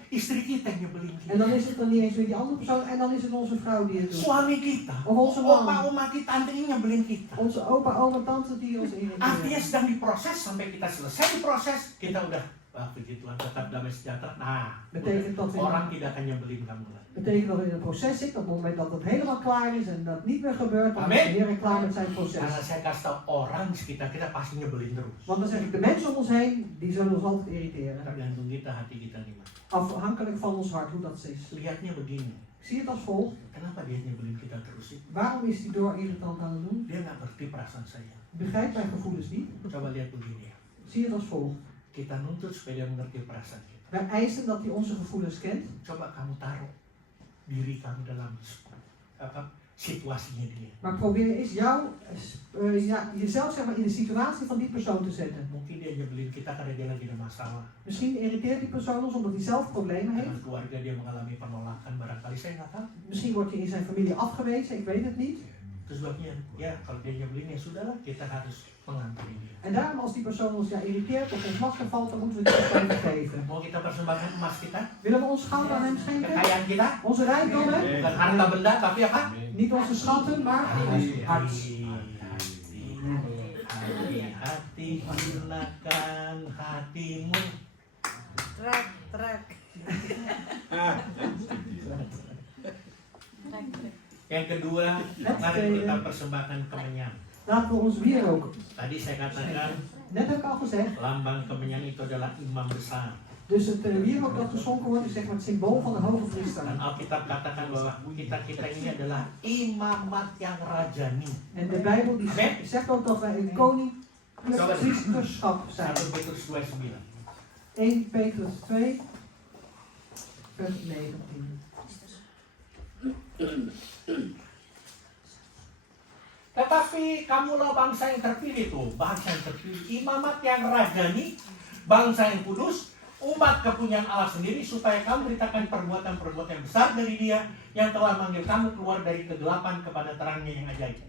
istri kita yang nyebelin kita. En dan is het dan niet eens weer die andere persoon, en dan is het onze vrouw die het doet. Suami kita, Of onze man. opa, oma kita, tante ini nyebelin kita. Onze opa, oma, tante die ons Artinya irriteren. sedang diproses, sampai kita selesai diproses, kita udah, wah puji Tuhan tetap damai sejahtera. Nah, Betekent dat we- orang tidak akan nyebelin kamu lagi. Betekent dat we in een proces zitten, op het moment dat het helemaal klaar is en dat niet meer gebeurt, dan is Amen. de Heer klaar met zijn Karena proces. saya kasih tahu orang di sekitar kita pasti nyebelin terus. Want dan zeg ik, de mensen om ons heen, die zullen ons altijd irriteren. Tergantung kita, hati kita nih Mas. Afhankelijk van ons hart, hoe dat is. Lihatnya begini, Ik zie het als volgt. kenapa dia nyebelin kita terus sih? Waarom is hij door irritant aan het doen? Dia nggak ngerti perasaan saya. Begrijp mijn gevoelens niet. Coba lihat begini ya. Zie het als volgt. Kita nuntut supaya dia mengerti perasaan kita. Wij eisen dat hij onze gevoelens kent. Coba kamu taruh diri kamu dalam situasinya dia. Maar probeer eens jezelf zeg maar, in de situatie van die persoon te zetten. Mungkin dia nyebelin kita karena dia lagi ada masalah. Misschien irriteert die persoon ons omdat hij zelf problemen heeft. Dengan keluarga dia mengalami penolakan barangkali, saya nggak tahu. Misschien wordt hij in zijn familie afgewezen, ik weet het niet. Itu sebabnya, ya kalau dia nyebelin ya sudahlah, kita harus mengampuni dia. En daarom als die persoon ons irriteert of ons lastig valt, dan moeten we het gewoon vergeven. Mau kita persembahkan emas kita, Willen we ons goud aan hem schenken? kekayaan kita, Onze rijkdommen? bukan harta benda tapi apa? Niet onze schatten, maar ons hart. Hati, gunakan hatimu. Trek. Yang kedua, mari kita persembahkan kemenyan. Laten we ons wierook. Tadi saya katakan Net heb ik al gezegd, lambang kemenyan itu adalah imam besar. dus het wierook dat geschonken wordt is zeg maar het symbool van de hoge priester. Dan Alkitab katakan bahwa kita ini adalah imamat yang rajani. En de Bijbel die zegt ook dat wij een koninklijk priesterschap zijn. 1 Petrus 2:9. 1 Petrus 2, vers 19. Tetapi kamulah bangsa yang terpilih tuh, bangsa yang terpilih, imamat yang rajani, bangsa yang kudus, umat kepunyaan Allah sendiri, supaya kamu beritakan perbuatan-perbuatan yang besar dari Dia yang telah manggil kamu keluar dari kegelapan kepada terangnya yang ajaib.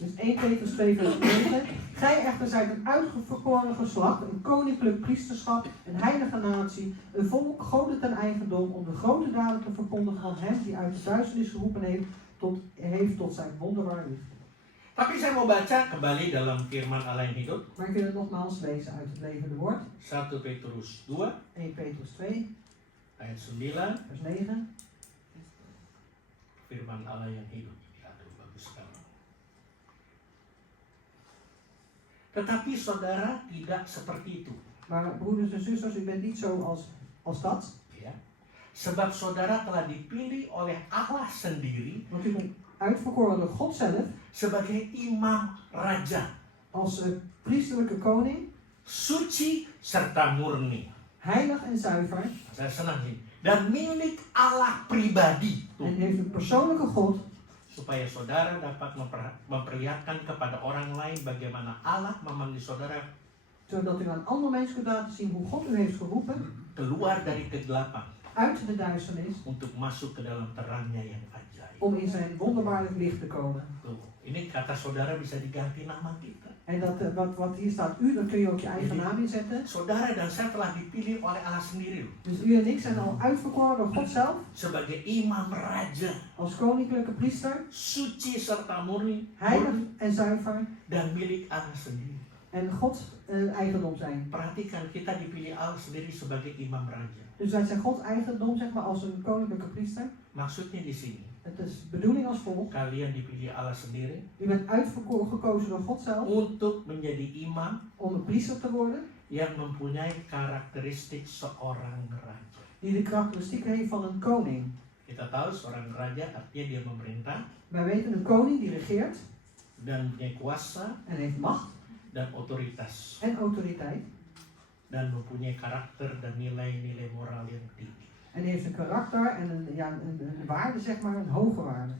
Dus 1 Petrus 2 vers 9. Gij echter zijt een uitverkoren geslacht, een koninklijk priesterschap, een heilige natie, een volk goden ten eigendom, om de grote daden te verkondigen van hem die uit de duisternis geroepen heeft tot zijn wonderbaar licht. Tapi saya mau baca kembali dalam firman Allah yang hidup, Maar ik wil het nogmaals lezen uit het levende woord. 1 Petrus 2 1 Petrus 2 ayat 9, vers 9. firman Allah yang hidup. Aduh, bagus sekali. Tetapi saudara tidak seperti itu. Maar broeders en zusters, u bent niet zo als dat. Ya. Sebab saudara telah dipilih oleh Allah sendiri Want u bent uitverkoren door God zelf sebagai imam raja, als priesterlijke koning, suci serta murni. heilig en zuiver. Saya senang sih. Dan milik Allah pribadi. En heeft een persoonlijke God, Supaya saudara dapat memperlihatkan kepada orang lain bagaimana Allah memanggil saudara zodat u aan andere mensen kunt laten zien hoe God u heeft geroepen keluar dari kegelapan uit de duisternis untuk masuk ke dalam terangnya yang ajaib. om in zijn wonderbaarlijk licht te komen. Tuh, ini kata saudara bisa diganti nama kita. En dat wat hier staat, u, dan kun je ook je eigen naam inzetten. Saudara dan saya telah dipilih oleh Allah sendiri loh, Dus u en ik zijn al uitverkoren door God zelf, sebagai imam raja, als koninklijke priester, suci serta murni, heilig en zuiver, dan milik Allah sendiri. en God eigendom zijn. Perhatikan, kita dipilih Allah sendiri sebagai imam raja. Dus wij zijn Gods eigendom, zeg maar, als een koninklijke priester. Maksudnya di sini, Het is de bedoeling als volgt. kalian dipilih Allah sendiri U bent uitgekozen door God zelf untuk menjadi imam om een priester te worden. yang mempunyai karakteristik seorang raja. Die de karakteristieken heeft van een koning. Kita tahu seorang raja artinya dia memerintah Wij weten een koning die regeert dan punya kuasa en heeft macht dan otoritas en autoriteit. dan mempunyai karakter dan nilai-nilai moral yang tinggi. En die heeft een karakter en een waarde, zeg maar, een hoge waarde.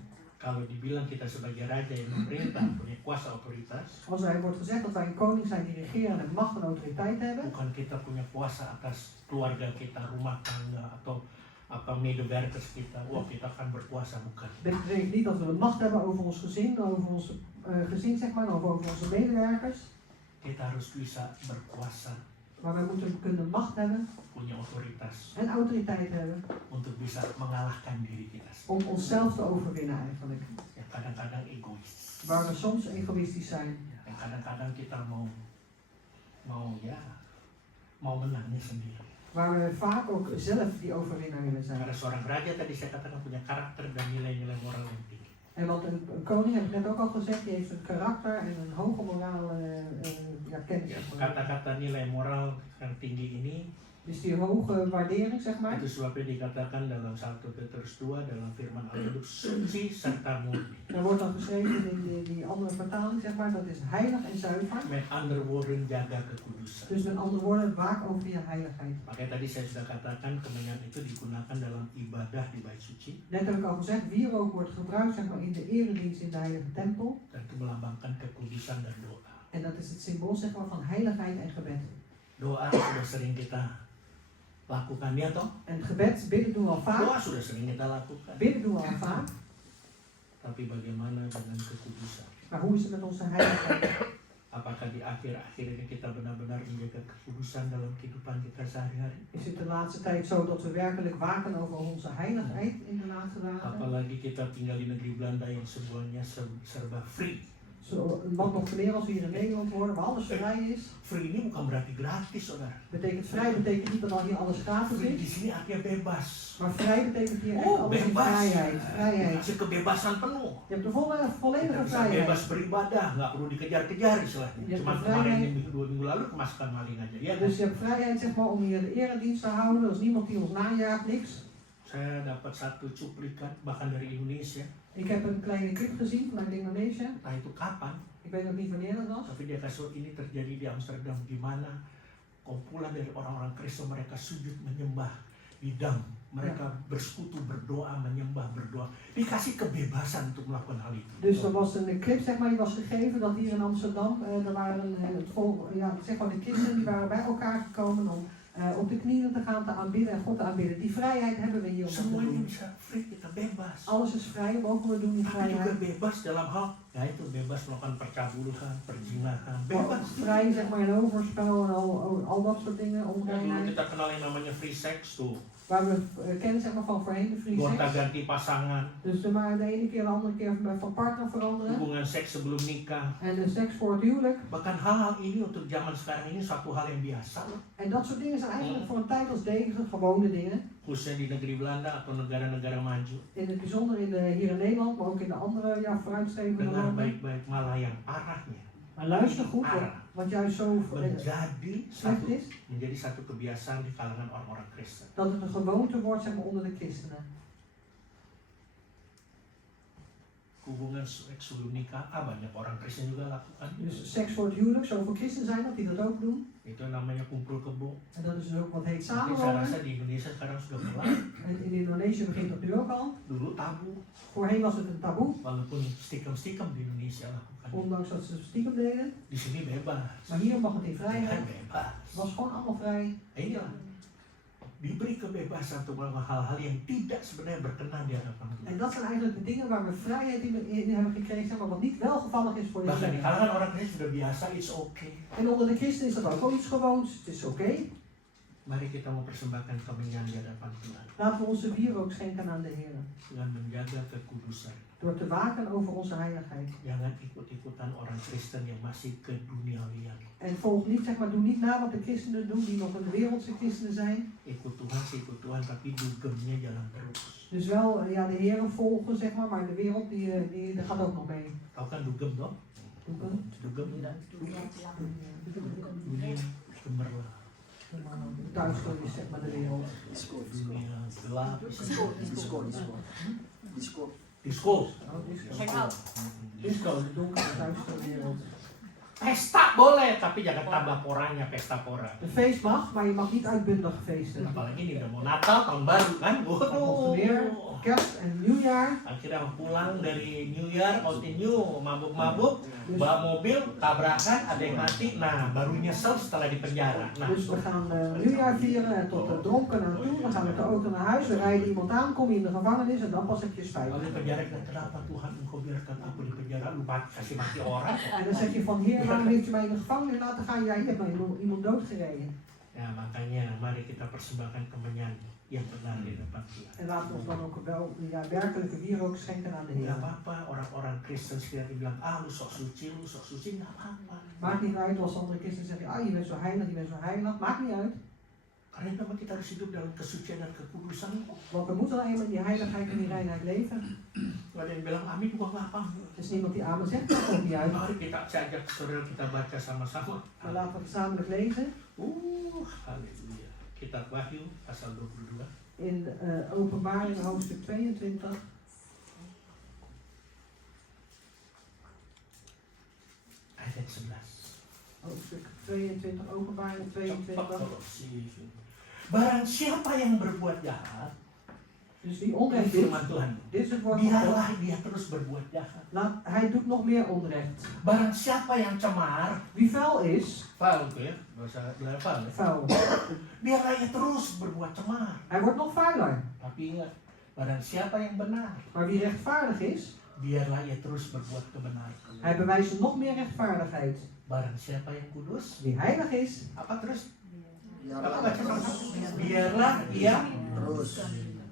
Kalau dibilang kita sebagai raja yang memerintah, punya kuasa otoritas, Als er wordt gezegd dat wij een koning zijn die regeren en macht en autoriteit hebben, bukan kita punya kuasa atas keluarga kita, rumah tangga atau apa medewerkers kita, wah kita akan berkuasa, bukan. dat betekent niet dat we de macht hebben over ons gezin, over ons gezin, zeg maar, of over onze medewerkers. Kita harus bisa berkuasa, Maar wij moeten kunnen macht hebben punya otoritas en autoriteit hebben untuk bisa mengalahkan diri kita om sendiri. onszelf te overwinnen eigenlijk. Yang kadang-kadang egois, Waar we soms egoïstisch zijn. yang kadang-kadang kita mau menangnya sendiri. Waar we vaak ook zelf die overwinnaar willen zijn. Karena seorang raja tadi saya katakan punya karakter dan nilai-nilai moral yang tinggi. En want een koning, heb ik net ook al gezegd, die heeft een karakter en een hoge morale kennis. Ya, kata-kata nilai moral yang tinggi ini Dus die hoge waardering, zeg maar. itu sebabnya dikatakan dalam 1 Petrus 2 dalam firman Allah itu suci serta murni. Daar wordt dan geschreven in die andere vertaling, zeg maar, dat is heilig en zuiver. Met andere woorden jaga kekudusan. Dus met andere woorden, waak over je heiligheid. Makanya tadi saya sudah katakan kemenyan itu digunakan dalam ibadah di bait suci Net heb ik al gezegd, wierook wordt gebruikt, zeg maar, in de eredienst in de heilige tempel. dan itu melambangkan kekudusan dan doa. En dat is het symbool, zeg maar, van heiligheid en gebed. Doa sudah sering kita lakukan ya toh? En gebed, bidden doen we al vaak. Doa sudah sering kita lakukan. Bidden doen we al vaak. Tapi bagaimana dengan kekudusan? Maar hoe is het met onze heiligheid? Apakah di akhir-akhir ini kita benar-benar menjaga kekudusan dalam kehidupan kita sehari-hari? Is het de laatste tijd zo dat we werkelijk waken over onze heiligheid in de laatste dagen? Apalagi kita tinggal di negeri Belanda yang semuanya serba free. Zo, een land nog meer als we hier in Nederland worden, waar alles vrij is. Free ini bukan berarti gratis, saudara. Betekent niet dat al hier alles gratis Free di is. sini artinya bebas. Maar vrij betekent hier echt Oh, alles in bebas. vrijheid. Vrijheid. Dikasih kebebasan penuh. Je hebt de Kita volledige bisa vrijheid. bebas beribadah, nggak perlu dikejar-kejar istilahnya. Ya, Cuma vrijheid. kemarin 2 minggu lalu kemasukan maling aja. Ya, kan? Dus je hebt vrijheid, zeg maar, om hier de eredienst te houden. Er is niemand die ons najaagt, niks. Saya dapat satu cuplikan bahkan dari Indonesia. Ik heb een kleine clip gezien vanuit Indonesië. Nah itu kapan? Ik weet ook niet wanneer dat was. Tapi dia kasih ini terjadi di Amsterdam, di mana kumpulan dari orang-orang Kristen mereka sujud menyembah di dam. Mereka bersekutu, berdoa, menyembah, berdoa. Dikasih kebebasan untuk melakukan hal itu. Dus er was een clip, zeg maar, die was gegeven dat hier in Amsterdam, er waren zeg maar de christenen die waren bij elkaar gekomen om op de knieën te gaan te aanbidden en God te aanbidden. Die vrijheid hebben we hier om dat te Semuanya doen. bisa free, kita bebas. Alles is vrij, mogen we doen in Tapi juga vrijheid. bebas dalam hal, ya itu bebas melakukan percabuluhan, perzinahan, Maar bebas. vrij, zeg maar, in overspel en al dat soort dingen, Ya, dulu onreinheid. kita kenal yang namanya free sex tuh, Waar we kennen, zeg maar, van voorheen de free gonta sex. ganti pasangan, Dus er maar de ene keer de andere keer van partner veranderen. hubungan seks sebelum nikah. En de seks voor het huwelijk. Bahkan hal-hal ini untuk zaman sekarang ini suatu hal yang biasa. En dat soort dingen zijn eigenlijk voor een tijd als deze gewone dingen. Khususnya di negeri Belanda atau negara-negara maju. In het bijzonder hier in Nederland, maar ook in de andere vooruitstrevende Dengar landen. baik-baik, malah yang parahnya Maar luister goed, wat juist zo slecht is, menjadi satu kebiasaan di kalangan orang-orang Kristen. dat het een gewoonte wordt, zeg maar, onder de christenen. Hubungan seks sebelum nikah, banyak orang Kristen juga lakukan. Dus seks voor het huwelijk, zoveel christenen zijn dat die dat ook doen. Itu namanya kumpul kebo. En dat is dus ook wat heet Mungkin saya samenwonen. rasa di Indonesia sekarang sudah mulai. En in Indonesië begint dat nu ook al. Dulu tabu, Voorheen was het een taboe, walaupun stiekem-stiekem di Indonesia lakukan. ondanks dat ze stiekem deden. Di sini bebas. Maar hier mag het in Ya, vrijheid. bebas. Het was gewoon allemaal vrij. Inilah diberi kebebasan untuk melakukan hal-hal yang tidak sebenarnya berkenan di hadapan En Tuhan. dat zijn eigenlijk de dingen waar we vrijheid in hebben gekregen, zeg maar, wat niet welgevallig is voor de Bahkan di Heer. kalangan orang Kristen sudah biasa, it's okay. En onder de christenen is dat ook wel iets gewoons. Het is oké. Mari kita mempersembahkan kemenyan di hadapan Tuhan Laten we onze wierook schenken aan de Heer. dengan menjaga kekudusan. Door te waken over onze heiligheid. Jangan ikut-ikutan orang Kristen yang masih keduniawian. En volg niet, zeg maar, doe niet na wat de christenen doen, die nog een wereldse christenen zijn. Ikut Tuhan sih ikut Tuhan, tapi dugemnya jalan terus. Dus wel ja, de Heeren volgen, zeg maar de wereld die gaat ook nog mee. Tahu kan dugem dong? Dugem dunia gemerlap. Duister is zeg maar de wereld. Dunia gelap. Disco. Disco. Oh, disco, de donkere, duistere wereld. Pesta boleh, tapi jangan tambah poranya pesta pora. Een feest mag, maar je mag niet uitbundig feesten. Apalagi ini udah mau Natal, tahun baru kan? Dat mocht weer, kerst en nieuwjaar. Akhirnya pulang dari New Year, continue mabuk-mabuk, bawa mobil, tabrakan, ada yang mati. Nah, baru nyesel setelah di penjara. Nah, Dus we gaan nieuwjaar vieren en tot dronken aan toe. Dan gaan we met de auto naar huis, we rijden iemand aan, kom je in de gevangenis en dan pas heb je spijt. kalau di penjara kita, kenapa Tuhan engkau biarkan aku di penjara? Lu kasih mati orang. En dan zeg je van, Heer, waarom heeft u mij in de gevangenis laten gaan? Ja, je hebt mij iemand doodgereden. Ya, makanya mari kita persembahkan kemenyan yang benar di depan Tuhan. En laten we ons dan ook wel ja, werkelijke wierook schenken aan de Gak Heer. apa-apa orang-orang Kristen sekitar bilang, lu sok suci, gak apa-apa. Maakt niet uit als andere christenen zeggen, je bent zo heilig, je bent zo heilig. Maakt niet uit. Karena memang kita harus hidup dalam kesucian dan kekudusan. Want we moeten alleen maar in die heiligheid en die reinheid leven. Gak ada yang bilang amin, gua gak apa. Er is niemand die amen zegt, dat komt niet uit. Mari kita ajak saudara kita baca sama-sama. Maar laten we gezamenlijk lezen. Haleluya. Kitab Wahyu pasal 22. In Openbaring hoofdstuk 22. Ayat 11. Hoofdstuk 22, Openbaring 22. Barang siapa yang berbuat jahat, Dus wie onrecht doet, firman Tuhan, dit is het woord van God. biarlah dia terus berbuat jahat. Hij doet nog meer onrecht. Barang siapa yang cemar, Wie vuil is, foul tuh ya, bahasa Belanda foul ya. vuil. Biarlah ia terus berbuat cemar. Hij wordt nog vuiler. Tapi ingat, barang siapa yang benar, Maar wie rechtvaardig is, biarlah ia terus berbuat kebenaran. hij bewijst nog meer rechtvaardigheid. Barang siapa yang kudus, Wie heilig is, apa terus? Apa Biarlah baca sama-sama? Biarlah ia, terus.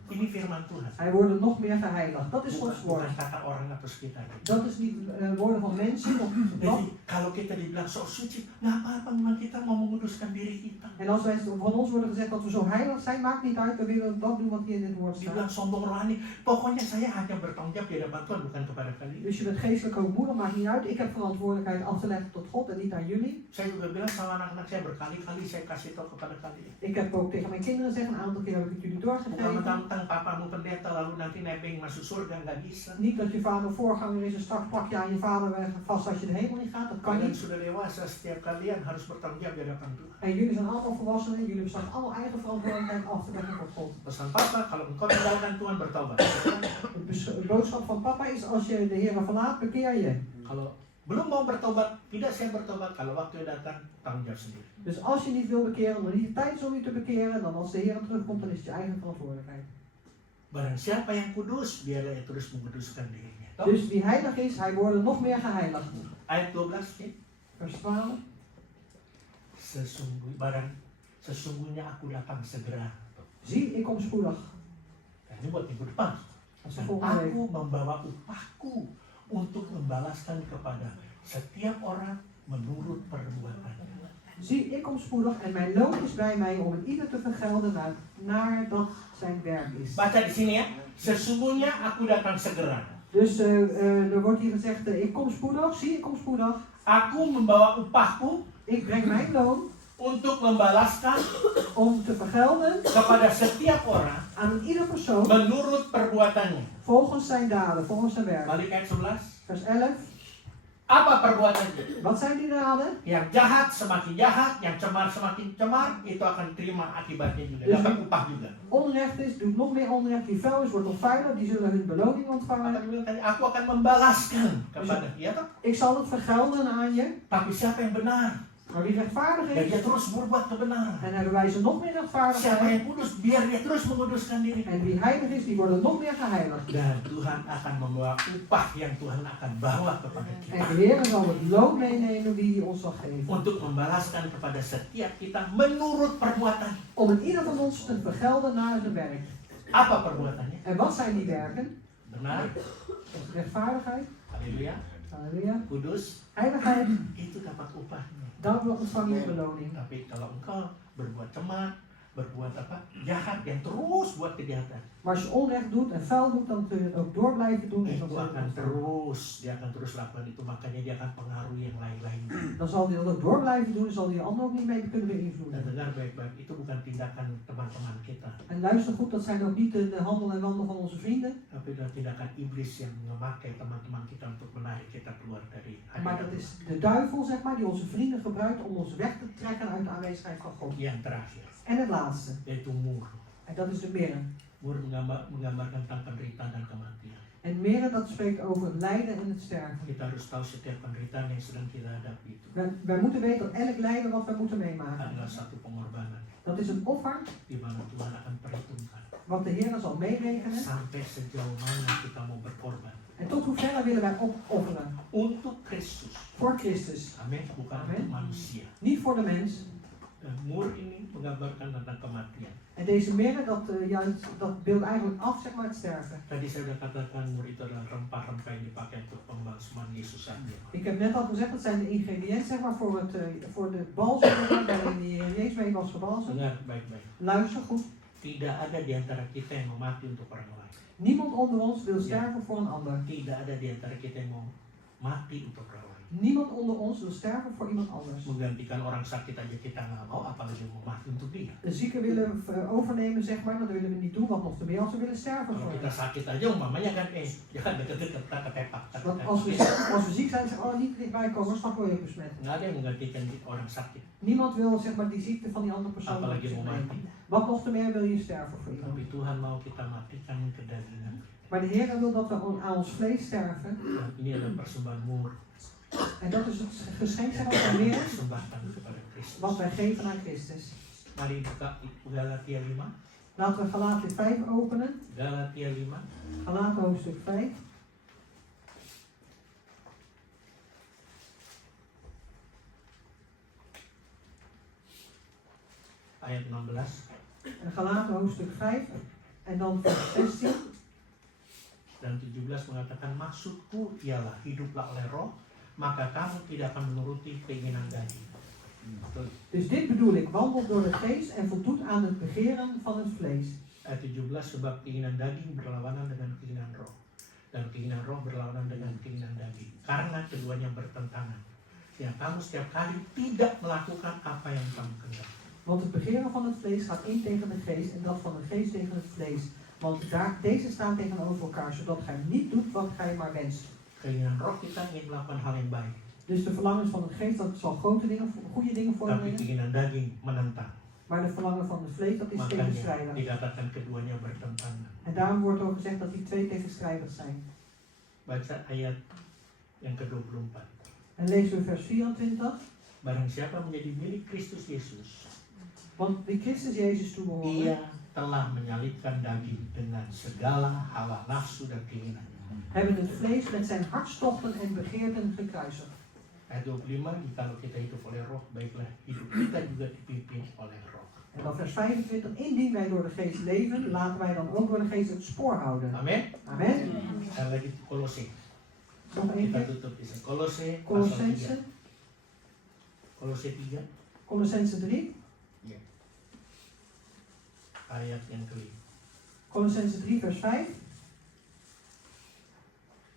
ini firman Tuhan. hij wordt nog meer geheiligd. Dat is Gods Bukan woord. kata orang atau kita. Dat is niet woorden van mensen. Of dat. Jadi kalau kita dibilang sok suci, nggak apa-apa, memang kita mau menguduskan diri kita. En als wij van ons worden gezegd dat we zo heilig zijn, maakt niet uit. We willen dat doen wat hier in dit woord Dibilang staat. sombong rohani, pokoknya saya hanya bertanggung jawab di hadapan Tuhan, bukan kepada kalian. Dus je bent geestelijk hoogmoedig, maakt niet uit. Ik heb verantwoordelijkheid af te leggen tot God en niet aan jullie. Saya juga bilang sama anak-anak saya berkali-kali saya kasih tahu kepada kalian. Ik heb ook tegen mijn kinderen gezegd, een aantal keer heb ik het jullie Bukan doorgegeven. mentang-mentang papamu pendeta lalu nanti nebeng masuk surga, nggak bisa. Niet dat je vader voorganger is en straks plak je aan je vader vast als je de hemel in gaat. Dat kan Kalian niet. sudah dewasa, setiap kalian harus bertanggung jawab di hadapan Tuhan. En jullie zijn allemaal volwassenen. Jullie hebben straks allemaal eigen verantwoordelijkheid af te leggen voor God. Pesan papa, kalau engkau tinggalkan Tuhan bertobat. Het boodschap van papa is, als je de Heer verlaat, bekeer je. Kalau belum mau bertobat, tidak saya bertobat. Kalau waktu datang, tanggung jawab sendiri. Dus als je niet wil bekeren, nog niet de tijd is om je te bekeren, dan als de Heer terugkomt, dan is het je eigen verantwoordelijkheid. Barang siapa yang kudus, biarlah ia terus menguduskan dirinya. Toh? Dus wie heilig is, hij wordt nog meer geheiligd. Ayat 12 nih. Vers 12. Sesungguhnya aku datang segera. Zie, ik kom spoedig. Nah, ini buat minggu depan. Dat is de Dan volgende aku week. membawa upahku untuk membalaskan kepada setiap orang menurut perbuatannya. Zie, ik kom spoedig en mijn loon is bij mij om het ieder te vergelden naar dat zijn werk is. Baca di sini ya. Sesungguhnya aku datang segera. Dus er wordt hier gezegd, ik kom spoedig, zie, ik kom spoedig. Aku membawa upahku Ik breng mijn loon untuk membalaskan om te vergelden kepada setiap orang aan ieder persoon menurut perbuatannya. volgens zijn daden, volgens zijn werk. Balik ayat 11. Vers 11. Apa perbuatannya? Wat zijn die daden? Yang jahat semakin jahat, yang cemar semakin cemar, itu akan terima akibatnya juga, Dus dapat wie upah juga. onrecht is, doet nog meer onrecht. Wie vuil is, wordt nog vuiler. Die zullen hun beloning Maka ontvangen. dia bilang tadi, aku akan membalaskan kepada dia toh. Ik zal het vergelden aan je. Tapi siapa yang benar? Maar wie rechtvaardig Ya dia is, terus berbuat kebenaran. en hij bewijst nog meer Siapa rechtvaardigheid. yang kudus, biar dia terus menguduskan diri. En wie heilig is, die worden nog meer geheiligd. Dan Tuhan akan membawa upah yang Tuhan akan bawa kepada En kita. de Heer zal het loon meenemen die hij ons zal geven. Untuk membalaskan kepada setiap kita menurut perbuatan. Om het ieder van ons te vergelden naar zijn werk. Apa perbuatannya? En wat zijn die werken? Benar, Dat is rechtvaardigheid, haleluya, halleluja, kudus, heiligheid. itu dapat upahnya. Dan ontvang je beloning. Tapi kalau engkau berbuat cemar, berbuat apa? Jahat, yang terus buat kejahatan. Maar als je onrecht doet en vuil doet, dan kun je het ook door blijven doen. En Itu dan, zal akan het dia akan terus lakukan itu, makanya dia akan pengaruhi yang lain-lain. dan zal hij dat ook door blijven doen en zal hij je ander ook niet mee kunnen Dan beïnvloeden. dengar baik-baik, itu bukan tindakan teman-teman kita, En luister goed, dat zijn ook niet de handel en wandel van onze vrienden, tapi adalah tindakan iblis yang memakai teman-teman kita untuk menarik kita keluar dari maar hadirat dat is Tuhan. de duivel, zeg maar, die onze vrienden gebruikt om ons weg te trekken uit de aanwezigheid van God. Yang terakhir, En het laatste, yaitu mur. en dat is de mirre. Mur menggambarkan tentang penderitaan dan kematian. En mirre, dat spreekt over het lijden en het sterven. Kita harus tahu setiap penderitaan yang sedang kita hadapi itu Wij moeten weten dat elk lijden wat wij moeten meemaken, adalah satu pengorbanan dat is een offer di mana Tuhan akan perhitungkan wat de Heer zal meerekenen. sampai sejauh mana kita mau berkorban En tot hoeverre willen wij opofferen? untuk Kristus. Voor Christus, Amin, bukan Amin. untuk manusia. niet voor de mens. Dan mur ini menggambarkan tentang kematian. En deze mirre, dat beeldt eigenlijk af, zeg maar, het sterven. Tadi saya sudah katakan mur itu adalah rempah-rempah yang dipakai untuk pembalseman Yesus saja. Ik heb net al gezegd, dat zijn de ingrediënten, zeg maar, voor de balsem waarin die Heer Jezus mee was gebalsemd. Dengar baik-baik. Luister goed. Tidak ada di antara kita yang mau mati untuk orang lain. Niemand onder ons wil sterven voor een ander. Tidak ada di antara kita yang mau mati untuk orang lain. Niemand onder ons wil sterven voor iemand anders. Menggantikan orang sakit aja kita nggak mau, apalagi mau mati untuk dia. De zieken willen overnemen, zeg maar, dat willen we niet doen, wat nog te meer als we willen sterven Kalau voor kita hem. sakit aja umpamanya kan jangan deket-deket, tak ketepak. Want als we ziek zijn, zeggen we, oh, niet dichtbij komen, straks word je besmet. Nggak ada yang menggantikan orang sakit, Niemand wil, zeg maar, die ziekte van die andere persoon op apalagi zich mau nemen. mati. Wat nog te meer wil je sterven voor iemand. Tapi Tuhan mau kita matikan kedagingan. Maar de Heer wil dat we aan ons vlees sterven. Dan ini adalah persembahan mur En dat is het geschenk, zeg maar, yang van Heer, persembahkan kepada Kristus. wat wij geven aan Christus. Mari buka Galatia 5. Laten we Galaten 5 openen. Galatia 5 Galaten hoofdstuk 5. ayat 16. En Galaten hoofdstuk 5. En dan vers 16. Dan 17 mengatakan, maksudku ialah hiduplah oleh roh, maka kamu tidak akan menuruti keinginan daging. Betul. Dus dit bedoel ik, wandelt door de geest en voldoet aan het begeren van het vlees. Ayat 17, sebab keinginan daging berlawanan dengan keinginan roh, dan keinginan roh berlawanan dengan keinginan daging, karena keduanya bertentangan. Ya, kamu setiap kali tidak melakukan apa yang kamu kehendaki. Want het begeren van het vlees gaat in tegen de geest en dat van de geest tegen het vlees. Want deze staan tegenover elkaar, zodat gij niet doet wat gij maar wenst. Keinginan roh kita ingin melakukan hal yang baik, Dus de verlangens van het geest, dat zal goede dingen tapi voorbrengen. keinginan daging menentang. Maar de verlangen van het vlees, dat is Makanya tegenstrijdig. dikatakan keduanya bertentangan. En daarom wordt ook gezegd dat die twee tegenstrijdig zijn. Baca ayat yang ke-24. En lezen we vers 24. Barang siapa menjadi milik Kristus Yesus, Want wie Christus Jezus toebehoren, ia telah menyalibkan daging dengan segala hawa nafsu dan keinginannya. hebben het vlees met zijn hartstochten en begeerten gekruisigd. Ayat 25, kalau kita hidup oleh roh, baiklah hidup kita juga dipimpin oleh roh. En dan vers 25. Indien wij door de geest leven, laten wij dan ook door de geest het spoor houden. Amin. Amen. Sekali lagi Kolose. Nog één Kita keer. tutup di sini. Kolose pasal 3. Colossense. Kolose 3 Colossense 3. ayat yang kelima. Colossense 3 vers 5.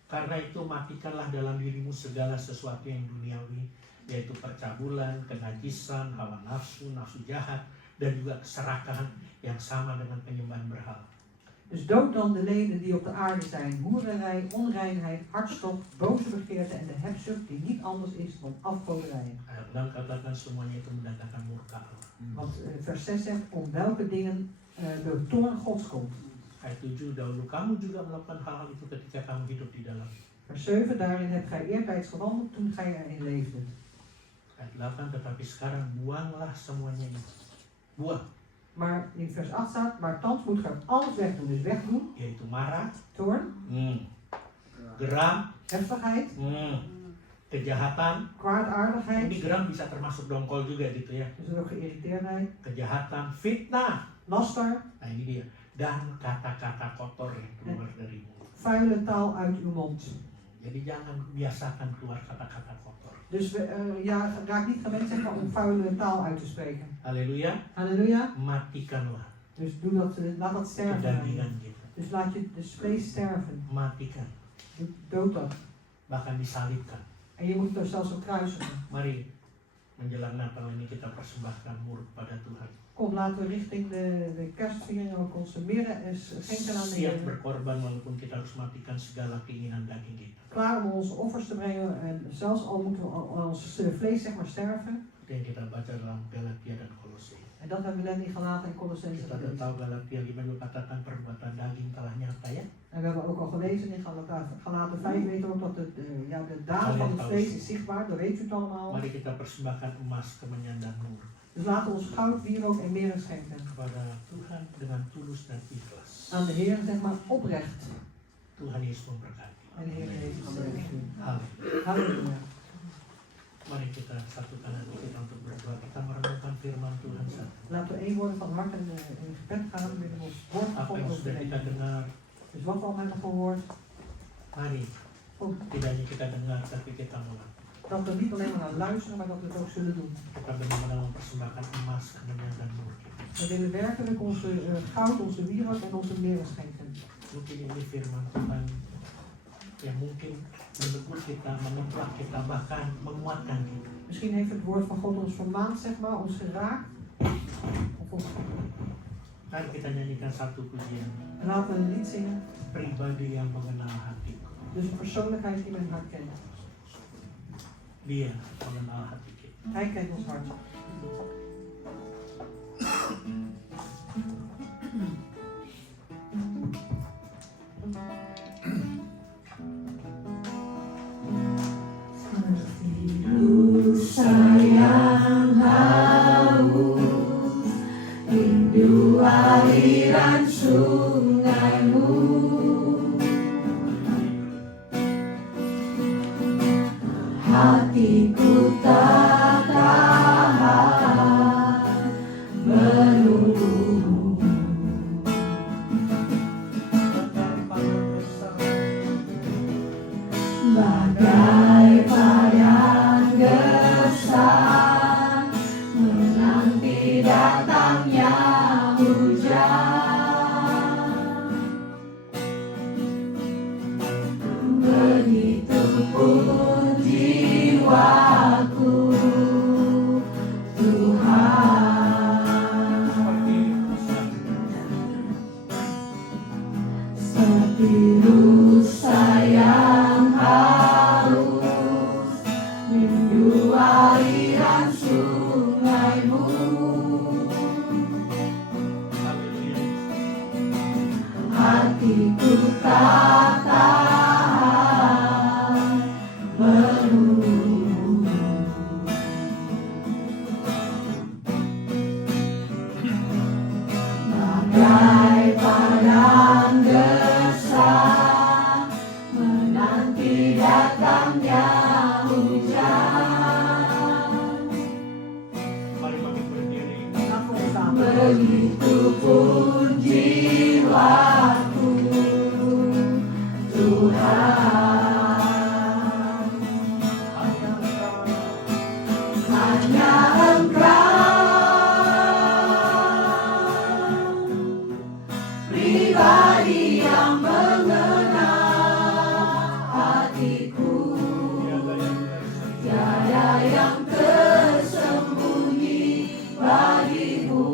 Karena itu matikanlah dalam dirimu segala sesuatu yang duniawi, yaitu percabulan, kenajisan, hawa nafsu, nafsu jahat, dan juga keserakahan yang sama dengan penyembahan berhala. Dus dood dan de leden die op de aarde zijn, hoererij, onreinheid, hartstocht, boze begeerte en de hebzucht die niet anders is dan afgoderij. Ayat 6 katakan semuanya itu mendatangkan murka Allah. Want vers 6 zegt om welke dingen de toorn Gods komt. Ayat 7, dahulu kamu juga melakukan hal-hal itu ketika kamu hidup di dalam. Vers 7, daarin hebt gij eertijds gewandeld toen gij erin leefdet. Ayat 8, tetapi sekarang buanglah semuanya itu. Buang, Maar in vers 8 staat, maar thans moet gij alles wegdoen. Dus wegdoen, yaitu marah, toorn, geram, heftigheid, kejahatan. Ini kwaadaardigheid, geram bisa termasuk dongkol juga gitu ya. dus ook geïrriteerdheid, Kejahatan, fitnah. laster, Nah ini dia. Dan kata-kata kotor yang keluar dari mulut. vuile taal uit uw mond. Jadi jangan biasakan keluar kata-kata kotor. Dus raak niet gewend zeg maar, om vuile taal uit te spreken. Haleluya. Halleluja. Matikanlah Dus doe dat, laat dat sterven. kedagingan kita. Dus laat je het vlees sterven. Matikan. Dood dat. Bahkan disalibkan. En je moet het er zelfs ook kruisigen. Mari menjelang Natal ini kita persembahkan muruk pada Tuhan. Kom, laten we richting de kerstviering ook onze meren schenken aan de Siap Heer. berkorban walaupun kita harus matikan segala keinginan daging kita. Klaar om onze offers te brengen. En zelfs al moeten we ons vlees zeg maar sterven. Itu yang kita baca dalam Galatia dan Kolose. En dat hebben we net in Galaten en Colossense Kita sudah gelezen. tahu Galatia 5 juga katakan perbuatan daging telah nyata ya. En we hebben ook al gelezen in Galaten 5 weten we ook dat de daad van het vlees is zichtbaar. Dat weet u het allemaal. Mari kita persembahkan emas, kemenyan dan mur Dus laten we ons goud, wierook en meren schenken. kepada Tuhan dengan tulus dan ikhlas. Aan de Heer zeg maar oprecht. Tuhan Yesus memberkati. En de Heer Jezus zegenen. Haleluya. Halleluja. Mari kita satukan hati kita untuk berdoa. Kita merenungkan firman Tuhan satu. Laten we één worden van hart en in gebed gaan met ons woord van Apa yang God sudah kita overdenken. dengar, Dus wat we al hebben gehoord, mari ook tidak hanya kita dengar tapi kita melakukan. dat we niet alleen maar naar luisteren, maar dat we het ook zullen doen. Kita benar-benar mempersembahkan emas, kemenyan dan mur kita. We willen werkelijk onze goud, onze wierook en onze meren schenken. Mungkin ini firman Tuhan yang mungkin menegur kita, mengeplak kita, bahkan menguatkan kita. Misschien heeft het woord van God ons vermaand, zeg maar, ons geraakt. Of ons, Mari kita nyanyikan satu pujian. en laten we een lied zingen. Pribadi yang mengenal hatiku. Dus een persoonlijkheid die mijn hart kent. Dia mengenal hati kita. Hij kent ons hart. Sayang haus, rindu aliran sungaimu. Hatiku tak tahan menunggumu. Bagai padang gersang menanti datangnya hujan. Begitupun jiwaku, Tuhan. Sepilu sayang haus, rindu aliran sungaimu. Hatiku tak tahan menunggu. Bagai padang gersang menanti datangnya hujan. Mari kami berdiri. Laten we staan. Begitupun jiwaku, Tuhan. Hanya Engkau, pribadi yang mengenal hatiku. Tiada yang tersembunyi bagimu.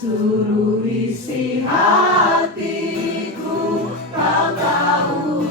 Seluruh isi hatiku Kau tahu.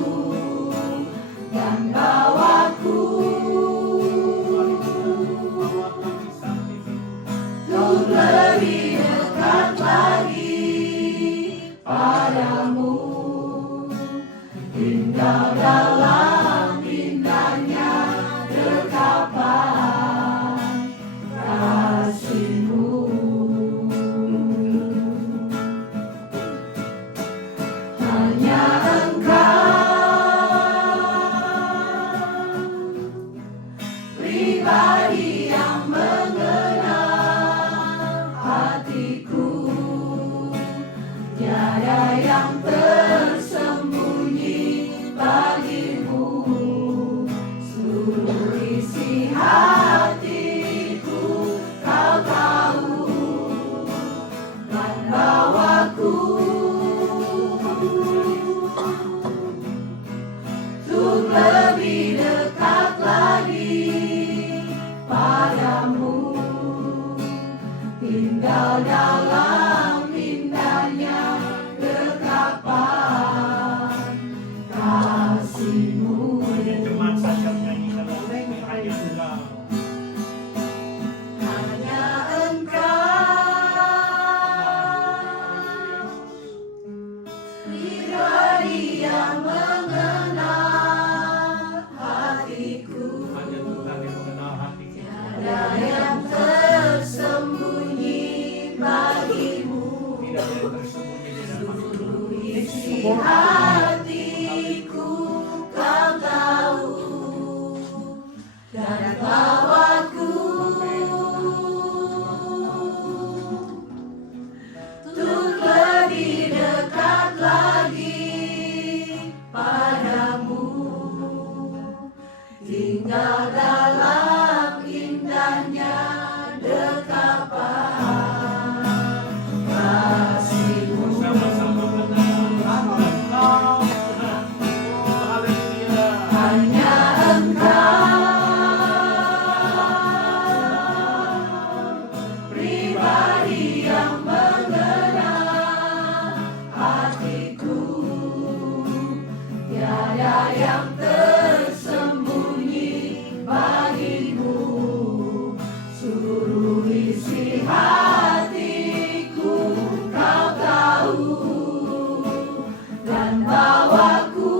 tinggal dalam indahnya dekapan kasih-Mu. Sama-sama menang. Engkau Tuhan. Oh, haleluya. Hanya Engkau pribadi yang mengenal hatiku, tiada yang tersembunyi bagimu. Seluruh isi hatiku Kau tahu, dan bawaku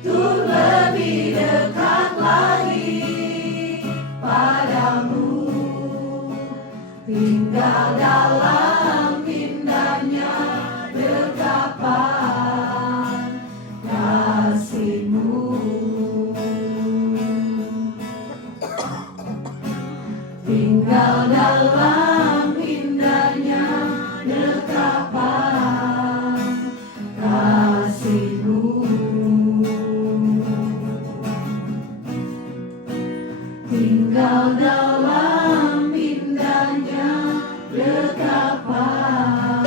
untuk lebih dekat lagi padamu, tinggal dalam indahnya dekapan kasih-Mu. Tinggal dalam indahnya dekapan kasih-Mu. Tinggal dalam indahnya dekapan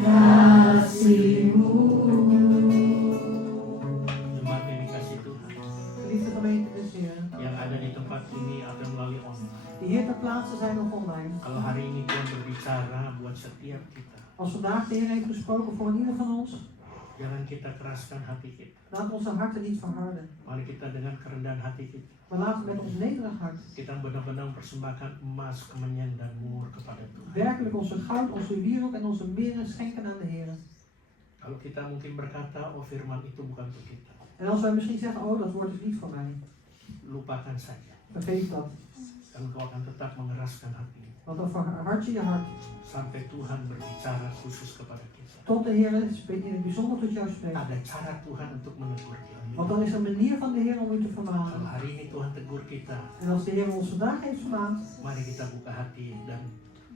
kasih-Mu. Jemaat yang dikasih Tuhan, Geliefde gemeente des Heeren, yang ada di tempat ini atau melalui online. die hier ter plaatse zijn of online. Kalau hari ini Tuhan berbicara buat setiap kita, Als vandaag de Heer heeft gesproken voor ieder van ons, jangan kita keraskan hati kita. laten we onze harten niet verharden. Mari kita dengan kerendahan hati kita, Maar laten we met ons nederig hart kita benar-benar mempersembahkan emas, kemenyan, dan mur kepada Tuhan. werkelijk onze goud, onze wierook en onze meren schenken aan de Heer. Kalau kita mungkin berkata, oh firman itu bukan untuk kita, En als wij misschien zeggen, oh dat woord is niet voor mij, lupakan saja. vergeet dat. Dan kau akan tetap mengeraskan hati Want dan verhard je je hart. sampai Tuhan berbicara khusus kepada kita. Tot de Heer in het bijzonder tot jou spreekt. Ada cara Tuhan untuk menegur kita. Want dan is er een manier van de Heer om u te Kalau vermanen. hari ini Tuhan tegur kita, En als de Heer ons vandaag heeft vermaand, mari kita buka hati dan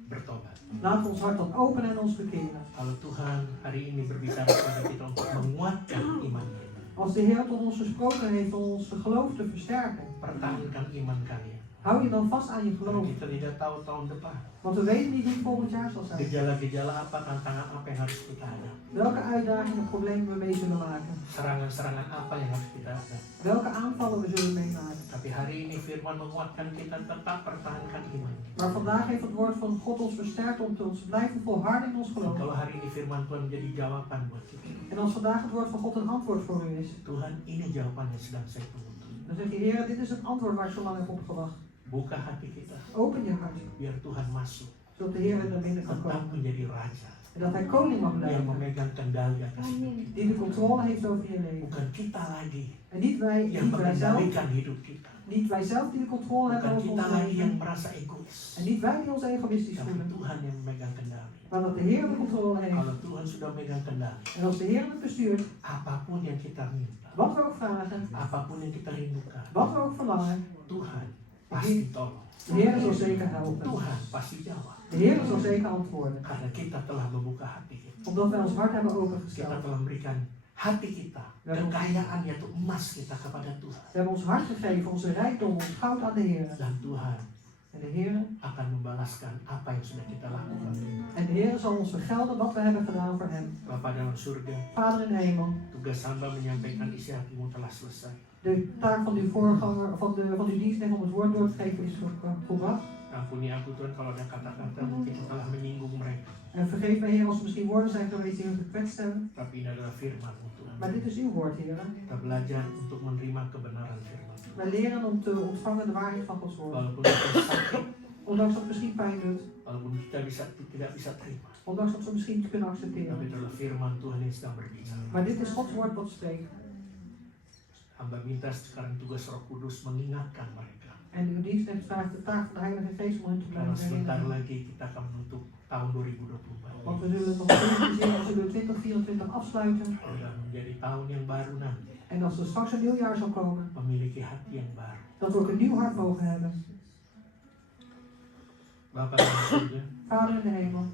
bertobat. laten we ons hart dan openen en ons bekeren. Kalau Tuhan hari ini berbicara kepada kita untuk menguatkan iman kita, Als de Heer tot ons gesproken heeft om ons geloof te versterken, pertahankan iman kalian. hou je dan vast aan je Karena geloof. kita tidak tahu tahun depan Want we weten niet hoe het volgend jaar zal zijn. gejala-gejala apa, tantangan apa yang harus kita hadapi, Welke uitdagingen en problemen we mee zullen maken. serangan-serangan apa yang harus kita hadapi. Welke aanvallen we zullen meemaken. Tapi hari ini firman menguatkan kita tetap pertahankan iman. Maar vandaag heeft het woord van God ons versterkt om te ons blijven volharden in ons Dan geloof. kalau hari ini firman Tuhan menjadi jawaban buat kita, En als vandaag het woord van God een antwoord voor u is, Tuhan ini jawabannya sedang saya tunggu. dan zegt de Heer, dit is het antwoord waar ik zo lang heb op gewacht. Buka hati kita, Open je hart, biar Tuhan masuk, zodat de Heer er binnen kan tetap komen. menjadi raja En dat Hij koning mag yang blijven, memegang kendali atas hidup kita. die de controle heeft over je leven. Bukan kita lagi En niet wij yang zelf, mengendalikan hidup kita. niet wij zelf die de controle hebben Bukan over kita ons lagi yang leven. merasa egois. En niet wij die ons egoïstisch Tapi voelen, Tuhan yang memegang kendali. maar dat de Heer de controle heeft. Kalau Tuhan sudah memegang kendali, En als de Heer het bestuurt, apapun yang kita minta, wat we ook vragen, apapun yang kita rindukan, wat we ook verlangen, Tuhan pasti tolong. de Heer zal zeker helpen. Tuhan pasti jawab. De Heer zal zeker antwoorden. Karena kita telah membuka hati kita. Omdat wij ons hart hebben Kita opengesteld. telah memberikan hati kita, kekayaan yaitu emas kita kepada Tuhan. We hebben ons hart gegeven, onze rijkdom, ons goud aan de Heer. Dan Tuhan En de Heer, akan membalaskan apa yang sudah kita lakukan. en de Heer zal ons vergelden wat we hebben gedaan voor Hem. Bapa dalam surga, Vader in de hemel, tugas hamba menyampaikan isi hatimu telah selesai. de taak van uw voorganger, van uw dienstnemer om het woord door te geven is volbracht. Ampuni aku Tuhan kalau ada kata-kata mungkin telah menyinggung mereka. En vergeef me Heer als er misschien woorden zijn geweest die u gekwetst hebben. Tapi ini adalah firman-Mu Tuhan. Maar dit is uw woord Heer. Kita belajar untuk menerima kebenaran firman. Wij leren om te ontvangen de waarheid van Gods woord. Walaupun kita sakit, Ondanks dat het misschien pijn doet. walaupun kita tidak bisa terima. Ondanks dat we misschien niet kunnen Tapi accepteren. itu adalah firman Tuhan yang sedang berbicara. Maar dit is Gods woord wat spreekt. Hamba minta sekarang tugas Roh Kudus mengingatkan mereka. En uw dienstnemer vraagt de taak van de Heilige Geest om hen te Karena blijven sebentar herinneren. lagi kita akan menutup tahun 2024. Want we zullen nog we zullen 2024 afsluiten. Dan menjadi tahun yang baru nanti. En als er straks een nieuw jaar zal komen, Memiliki hati yang baru. dat we ook een nieuw hart mogen hebben. Bapa di surga, Vader in de hemel,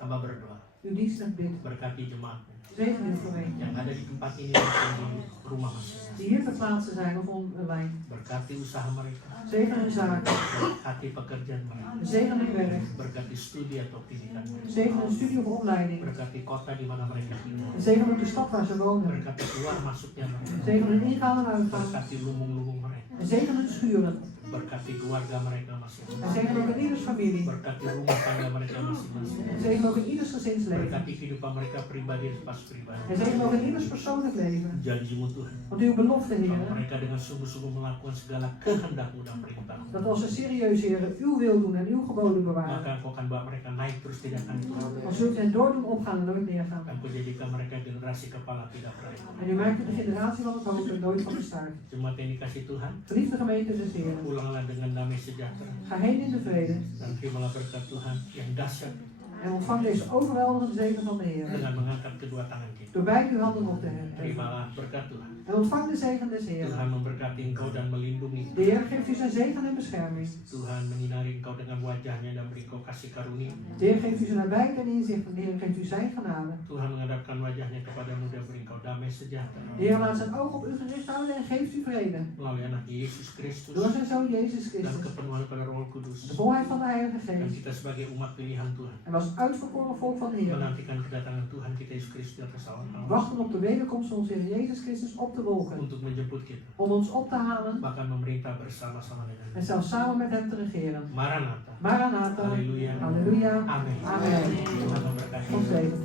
hamba berdoa. uw dienstnemer bidt. Berkati jemaatmu. Zegen dit gemeente. yang ada di tempat ini maupun di rumah masing-masing. Die hier ter plaatse zijn of online. Berkati usaha mereka, Zegen hun zaken. berkati pekerjaan mereka, Zegen hun werk. berkati studi atau pendidikan mereka, Zegen hun studie of opleiding. berkati kota di mana mereka tinggal, Zegen ook de stad waar ze wonen. berkati keluar masuknya mereka, Zegen hun ingaan en uitgaan. berkati lumung-lumung mereka, En zegen hun schuren. berkati keluarga mereka En masing-masing, zegen ook in ieders familie. berkati rumah tangga mereka masing-masing, En zegen ook in ieders gezinsleven. berkati kehidupan mereka pribadi pas pribadi. En zegen ook in ieders persoonlijk leven. Janjimu Tuhan, Want uw belofte, kalau Heer, mereka dengan sungguh-sungguh melakukan segala kehendak-Mu dan perintah-Mu, dat als ze serieus, Heer, uw wil doen en uw geboden bewaren, maka Engkau akan bawa mereka naik terus tidak akan turun. dan zult u hen door doen opgaan en nooit neergaan. Engkau jadikan mereka generasi kepala tidak berekor. En u maakt de generatie van het hoofd en nooit van de staart. Jemaat yang dikasih Tuhan, Geliefde gemeente des Heeren, pulanglah dengan damai sejahtera ga heen in de vrede dan terimalah berkat Tuhan yang dahsyat en ontvang deze overweldigende zegen van de Heer. dengan mengangkat kedua tangan kita. Door beide uw handen op te heffen. Terimalah berkat Tuhan. En ontvang de zegen des Heeren. Tuhan memberkati engkau dan melindungi. De Heer geeft u zijn zegen en bescherming. Tuhan menyinari engkau dengan wajahnya dan beri engkau kasih karunia. De Heer geeft u zijn nabijheid en inzicht. En de Heer geeft u zijn genade. Tuhan menghadapkan wajahnya kepadamu dan beri engkau damai sejahtera. De Heer laat zijn oog op u gericht houden en geeft u vrede. Melalui anak Yesus Kristus Door zijn Zoon Jezus dan Christus. kepenuhan pada Roh De Kudus. volheid van de Heilige Dan Geest. kita sebagai umat pilihan Tuhan En als uitverkoren volk van de Heer. menantikan kedatangan Tuhan kita Yesus Kristus di atas awan. Wachten op de wederkomst van onze Heer Jezus Christus op de wolken. Untuk menjemput kita, Om ons op te halen. bahkan memerintah bersama-sama dengan En zelfs samen met hem te regeren. Maranatha. Maranatha. Haleluya. Halleluja. Amin. Amen. Tuhan memberkati. God zegen.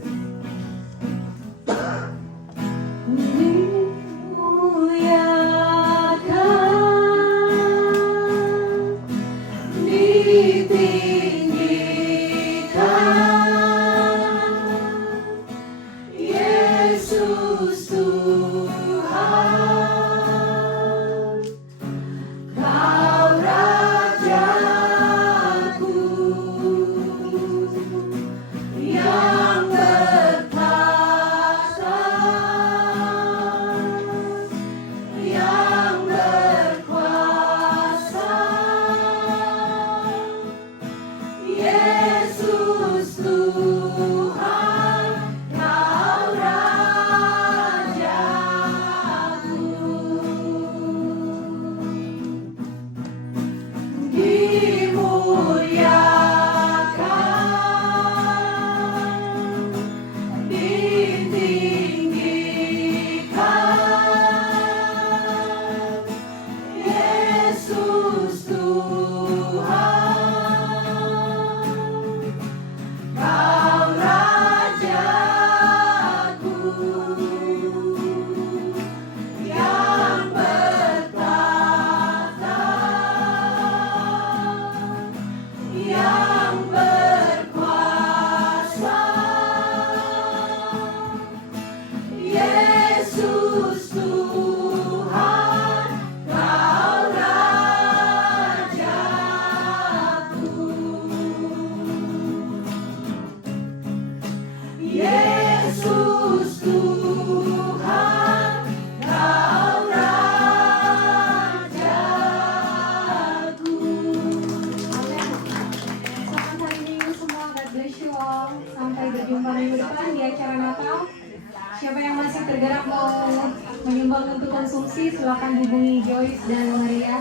Yesus Tuhan, Kau Rajaku yang bertahta, yang berkuasa. Yesus Tuhan, Kau Rajaku. Dimuliakan, ditinggikan, Yesus Tuhan, Kau Rajaku yang bertahta, yang berkuasa. Yesus Tuhan, Kau Rajaku. Yesus Tuhan, Kau Rajaku. Selamat hari Minggu semua, God bless you all. Sampai berjumpa minggu depan di acara Natal. Siapa yang masih tergerak mau menyumbang untuk konsumsi, silakan hubungi Joyce dan Maria.